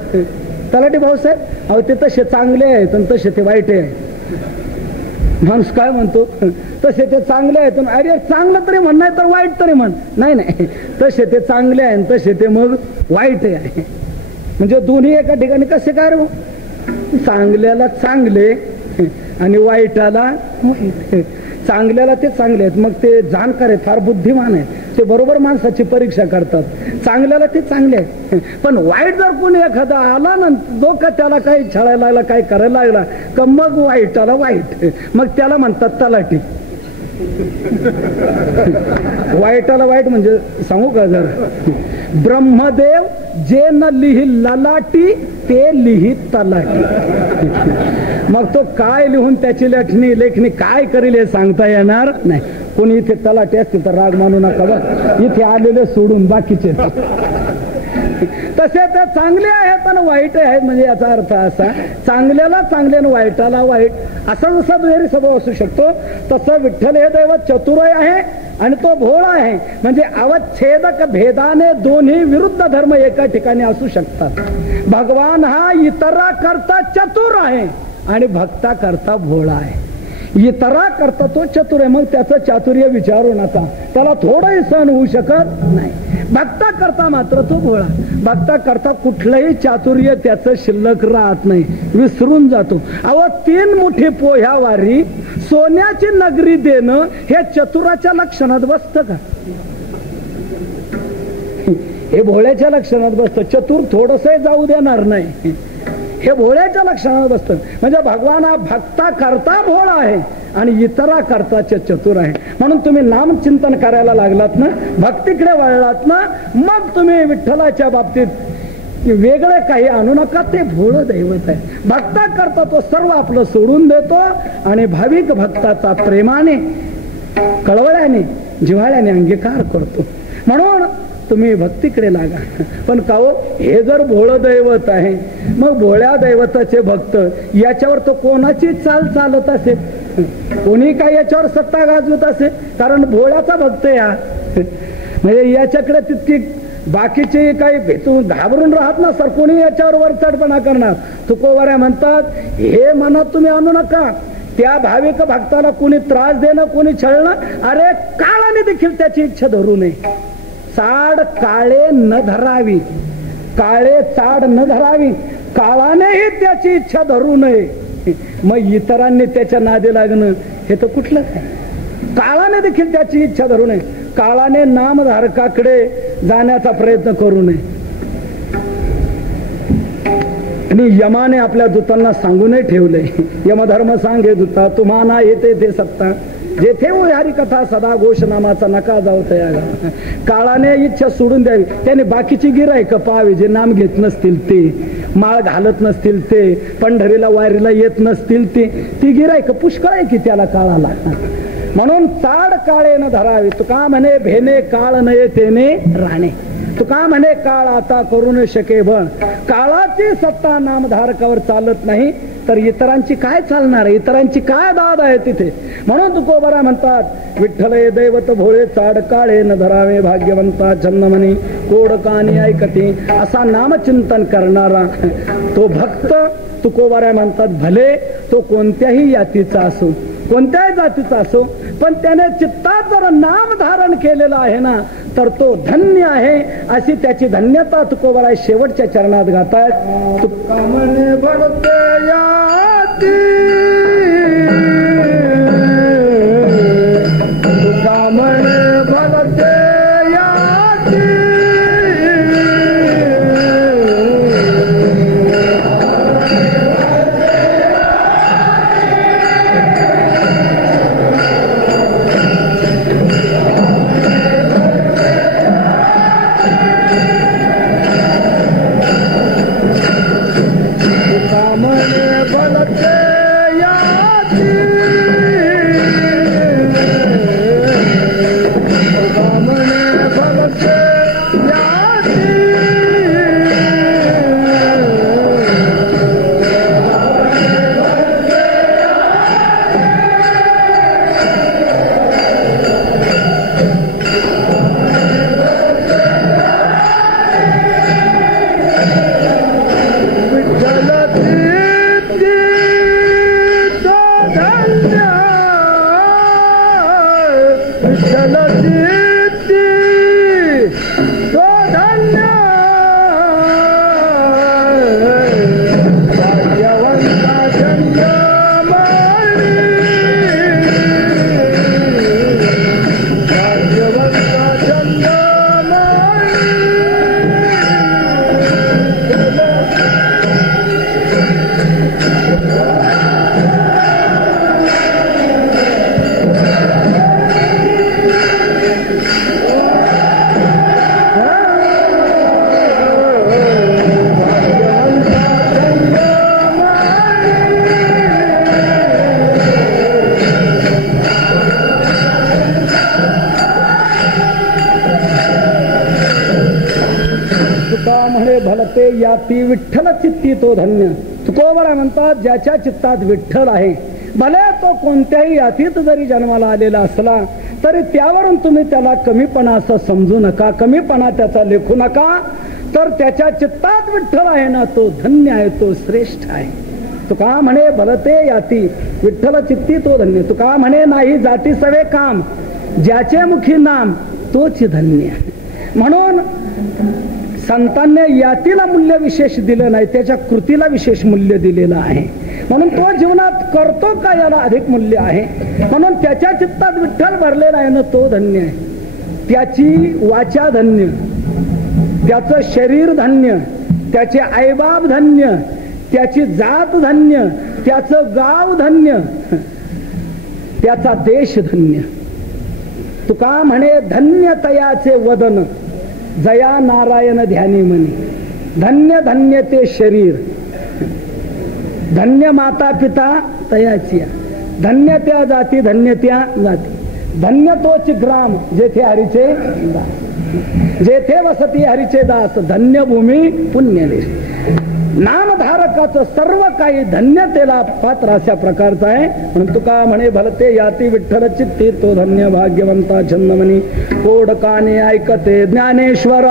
तलाठी भाऊसाहेब अहो ते तसे चांगले आहेत आणि तसे ते वाईट आहे. माणूस काय म्हणतो? तसे ते चांगले आहेत. अरे चांगलं तरी म्हण नाही तर वाईट तरी म्हण. नाही नाही तसे ते चांगले आहे तसे ते मग वाईट आहे. म्हणजे दोन्ही एका ठिकाणी कसे काय रे? चांगल्याला चांगले आणि वाईटाला वाईट. चांगल्याला ते चांगले आहेत मग ते जाणकार आहेत फार बुद्धिमान आहेत ते बरोबर माणसाची परीक्षा करतात. चांगल्याला ते चांगले आहेत पण वाईट जर कोणी एखादा आला ना जो का त्याला काही छळायला लागला काही करायला लागला का मग वाईटाला वाईट मग त्याला म्हणतात तलाठी. वाईटाला वाईट म्हणजे सांगू का जरा? ब्रह्मदेव जे न लिहि ललाटी ते लिहि तलाटी. मग तो काय लिहून त्याची लेखणी काय करेल हे सांगता येणार नाही. कोणी इथे तलाठी असतील तर राग मानू नका बघ. इथे आलेले सोडून बाकीचे तसे ते चांगले आहेत आणि वाईट आहेत. म्हणजे याचा अर्थ असा चांगल्याला चांगले आणि वाईटाला वाईट असा जसा दुहेरी स्वभाव असू शकतो तसं विठ्ठल हे दैवत चतुर आहे आणि तो भोळा आहे. म्हणजे अवच्छेदक भेदाने दोन्ही विरुद्ध धर्म एका ठिकाणी असू शकतात. भगवान हा इतरा करता चतुर आहे आणि भक्ता करता भोळा आहे. इतरा करता तो चतुर आहे मग त्याचं चातुर्य विचारू नका. त्याला थोडंही सहन होऊ शकत नाही. भक्ता करता मात्र तो भोळा. भक्ता करता कुठलंही चातुर्य त्याचं शिल्लक राहत नाही विसरून जातो. अहो 3 मुठी पोह्यावारी सोन्याची नगरी देणं हे चतुराच्या लक्षणात बसतं का? हे भोळ्याच्या लक्षणात बसतं. चतुर थोडंसं जाऊ देणार नाही हे भोळ्याच्या लक्षणात बसतं. म्हणजे भगवान हा भक्ता करता भोळा आहे आणि इतरा करता चतुर आहे. म्हणून तुम्ही नामचिंतन करायला लागलात ना भक्तीकडे वळलात ना मग तुम्ही विठ्ठलाच्या बाबतीत वेगळे काही आणू नका. ते भोळ दैवत आहे. भक्ता करता तो सर्व आपलं सोडून देतो आणि भाविक भक्ताचा प्रेमाने कळवळ्याने जिव्हाळ्याने अंगीकार करतो. म्हणून तुम्ही भक्तीकडे लागा. पण का हो हे जर भोळ दैवत आहे मग भोळ्या दैवताचे भक्त याच्यावर तो कोणाची चाल चालत असेल? कोणी काय याच्यावर सत्ता गाजवत असेल? कारण भोळ्याचा भक्त या म्हणजे याच्याकडे तितकी बाकीचे काही भेटून घाबरून राहत ना सर कोणी याच्यावर वरचढपणा करणार. तुकोबाऱ्या म्हणतात हे मनात तुम्ही आणू नका. त्या भाविक भक्ताला कोणी त्रास देणं कोणी छळणं अरे काळाने देखील त्याची इच्छा धरू नये. चाड काळे न धरावी. काळे चाड न धरावी. काळानेही त्याची इच्छा धरू नये. मग इतरांनी त्याच्या नादी लागणं हे तर कुठलं काय? काळाने देखील त्याची इच्छा धरू नये. काळाने नामधारकाकडे जाण्याचा प्रयत्न करू नये. आणि यमाने आपल्या दूतांना सांगूनही ठेवले यमधर्म सांगे दूता तुम्हाला येते ते सत्ता जेथे हरी कथा सदा घोषनामाचा नका जाऊ तयार. काळाने इच्छा सोडून द्यावी. त्याने बाकीची गिरायक पाहावी जे नाम घेत नसतील ते माळ घालत नसतील ते पंढरीला वारीला येत नसतील ते ती गिरायक पुष्कळ आहे की त्याला काळाला. म्हणून चाड काळे न धरावी. तुका म्हणे भेने काळ नये तेने राणे. तुका म्हणे काळ आता करू न शके बळ. काळाची सत्ता नामधारकावर चालत नाही तर इतरांची काय चालणार? इतरांची काय दाद आहे तिथे? म्हणून तुकोबारा म्हणतात विठ्ठल हे दैवत भोळे चाड काळे न धरावे भाग्यवंता जन्मनी कोड कानी ऐकती. असा नामचिंतन करणारा तो भक्त तुकोबारा म्हणतात भले तो कोणत्याही जातीचा असो कोणत्याही जातीचा असो पण त्याने चित्तात जर नाम धारण केलेलं आहे ना तर तो धन्य आहे. अशी त्याची धन्यता तुकोबारा शेवटच्या चरणात गातात. तुका म्हणे भरते याती तुका म्हणे भरते याती तुका म्हणे भलते याती विठ्ठल चित्ती तो धन्य. तुकोबरा म्हणतात ज्याच्या चित्तात विठ्ठल आहे, भले तो कोणत्याही यातीत जरी जन्माला आलेला असला तरी त्यावरून तुम्ही त्याला कमीपणा असं समजू नका, कमीपणा त्याचा लेखू नका. तर त्याच्या चित्तात विठ्ठल आहे ना, तो धन्य आहे, तो श्रेष्ठ आहे. तुका म्हणे भलते याती विठ्ठल चित्ती तो धन्य. तुका म्हणे नाही जाती सवे काम, ज्याचे मुखी नाम तोच धन्य. म्हणून संतांनी यातीला मूल्य विशेष दिलं नाही, त्याच्या कृतीला विशेष मूल्य दिलेलं आहे. म्हणून तो जीवनात करतो का याला अधिक मूल्य आहे. म्हणून त्याच्या चित्तात विठ्ठल भरलेला आहे ना, तो धन्य आहे. त्याची वाचा धन्य, त्याचं शरीर धन्य, त्याचे आईबाप धन्य, त्याची जात धन्य, त्याचं गाव धन्य, त्याचा देश धन्य. तुका म्हणे धन्य तयाचे वदन, जया नारायण ध्यानी म्हणे. धन्य धन्य ते शरीर, धन्य माता पिता तयाची, धन्य त्या जाती, धन्य त्या जाती, धन्य तोच ग्राम जेथे हरीचे दास, जेथे वसती हरीचे दास, धन्य भूमी पुण्यदेश. नामधारकाचं सर्व काही धन्यतेला पात्र अशा प्रकारचं आहे. म्हणून तुका म्हणे भलते याती विठ्ठल चित्ती तो धन्य. भाग्यवंता छंदमणी कोडकाने ऐकते ज्ञानेश्वर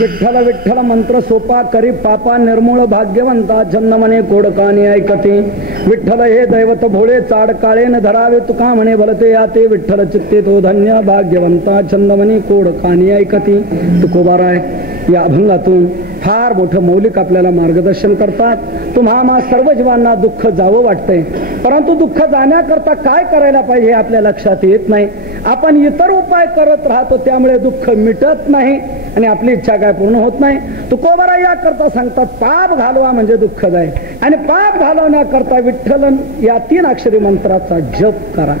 विठ्ठल विठ्ठल मंत्र सोपा करी पापा निर्मूळ भाग्यवंता छंदमने कोडकाने ऐकते. विठ्ठल हे दैवत भोळे चाड काळे न धरावे. तुका म्हणे भलते याते विठ्ठल चित्ते तो धन्य. भाग्यवंता छंदमने कोडकाने ऐकते. तुकोबाराय या अभंगातून फार मोठं मौलिक आपल्याला मार्गदर्शन करतात. तुम्हा सर्व जीवांना दुःख जावं वाटतंय, परंतु दुःख जाण्याकरता काय करायला पाहिजे हे आपल्या लक्षात येत नाही. आपण इतर उपाय करत राहतो, त्यामुळे दुःख मिटत नाही आणि आपली इच्छा काय पूर्ण होत नाही. तुकोबारा या करता सांगतात पाप घालवा म्हणजे दुःख जाईल, आणि पाप घालवण्याकरता विठ्ठल या 3 अक्षरी मंत्राचा जप करा.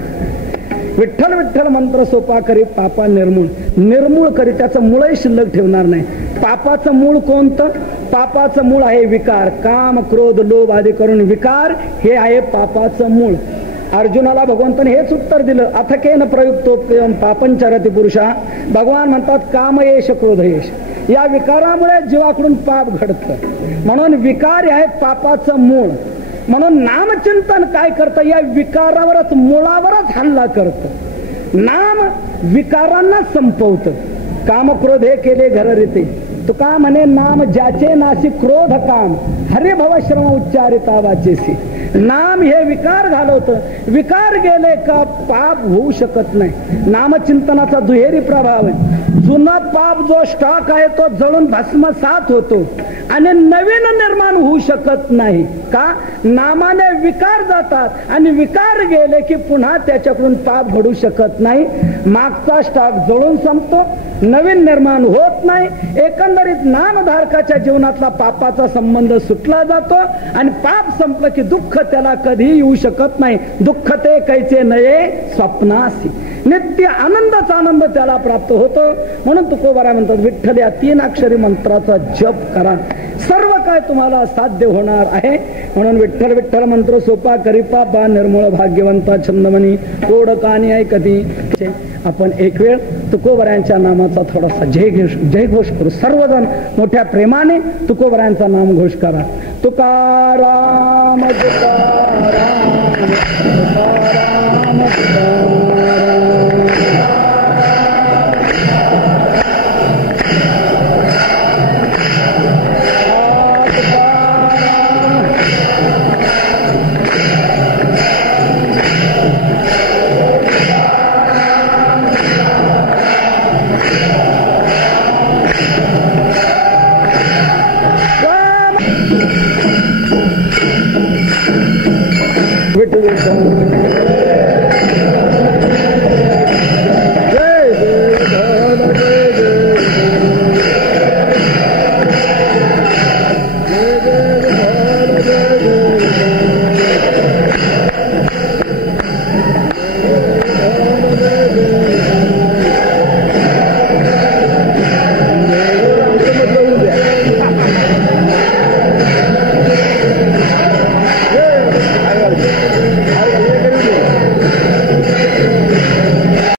विठ्ठल विठ्ठल मंत्र सोपा करी पापा निर्मूळ. निर्मूळ करी, त्याचं मूळही शिल्लक ठेवणार नाही. पापाचं मूळ कोणतं? पापाचं मूळ आहे विकार. काम क्रोध लोभ आदी करून विकार हे आहे पापाचं मूळ. अर्जुनाला भगवंताने हेच उत्तर दिलं, अथकेन प्रयुक्तोप्यम पापंचरति पुरुषा. भगवान म्हणतात काम येश क्रोध येश, या विकारामुळे जीवाकडून पाप घडतं. म्हणून विकार आहे पापाचं मूळ. म्हणून नामचिंतन काय करतं? या विकारावरच, मुळावरच हल्ला करतं. नाम विकारांना संपवतं. काम क्रोध हे केले घर रीते. तुका म्हणे नाम ज्याचे नासी क्रोध काम, हरिभव श्रम उच्चारिता वाचेसी. नाम हे विकार घालवतं. विकार गेले का पाप होऊ शकत नाही. नामचिंतनाचा दुहेरी प्रभाव आहे. जुना पाप जो स्टॉक आहे तो जळून भस्मसात होतो आणि नवीन निर्माण होऊ शकत नाही. का? नामाने विकार जातात आणि विकार गेले की पुन्हा त्याच्याकडून पाप घडू शकत नाही. मागचा स्टॉक जळून संपतो, नवीन निर्माण होत नाही. एकंदरीत नामधारकाच्या जीवनातला पापाचा संबंध सुटला जातो आणि पाप संपलं की दुःख त्याला कधी येऊ शकत नाही. दुःख ते कैचे नये स्वप्नासी, नित्य आनंदाचा आनंद त्याला प्राप्त होतो. म्हणून तुकोबारा म्हणतात विठ्ठल या 3 अक्षरी मंत्राचा जप करा, सर्व काय तुम्हाला साध्य होणार आहे. म्हणून विठ्ठल विठ्ठल मंत्र सोपा करिपा बा निर्मळ भाग्यवंता छंदमणी कोड कानी आहे कधी. आपण एक वेळ तुकोबऱ्यांच्या नामाचा थोडासा जयघोष करू. सर्वजण मोठ्या प्रेमाने तुकोबऱ्यांचा नाम घोष करा. तुकाराम तुकाराम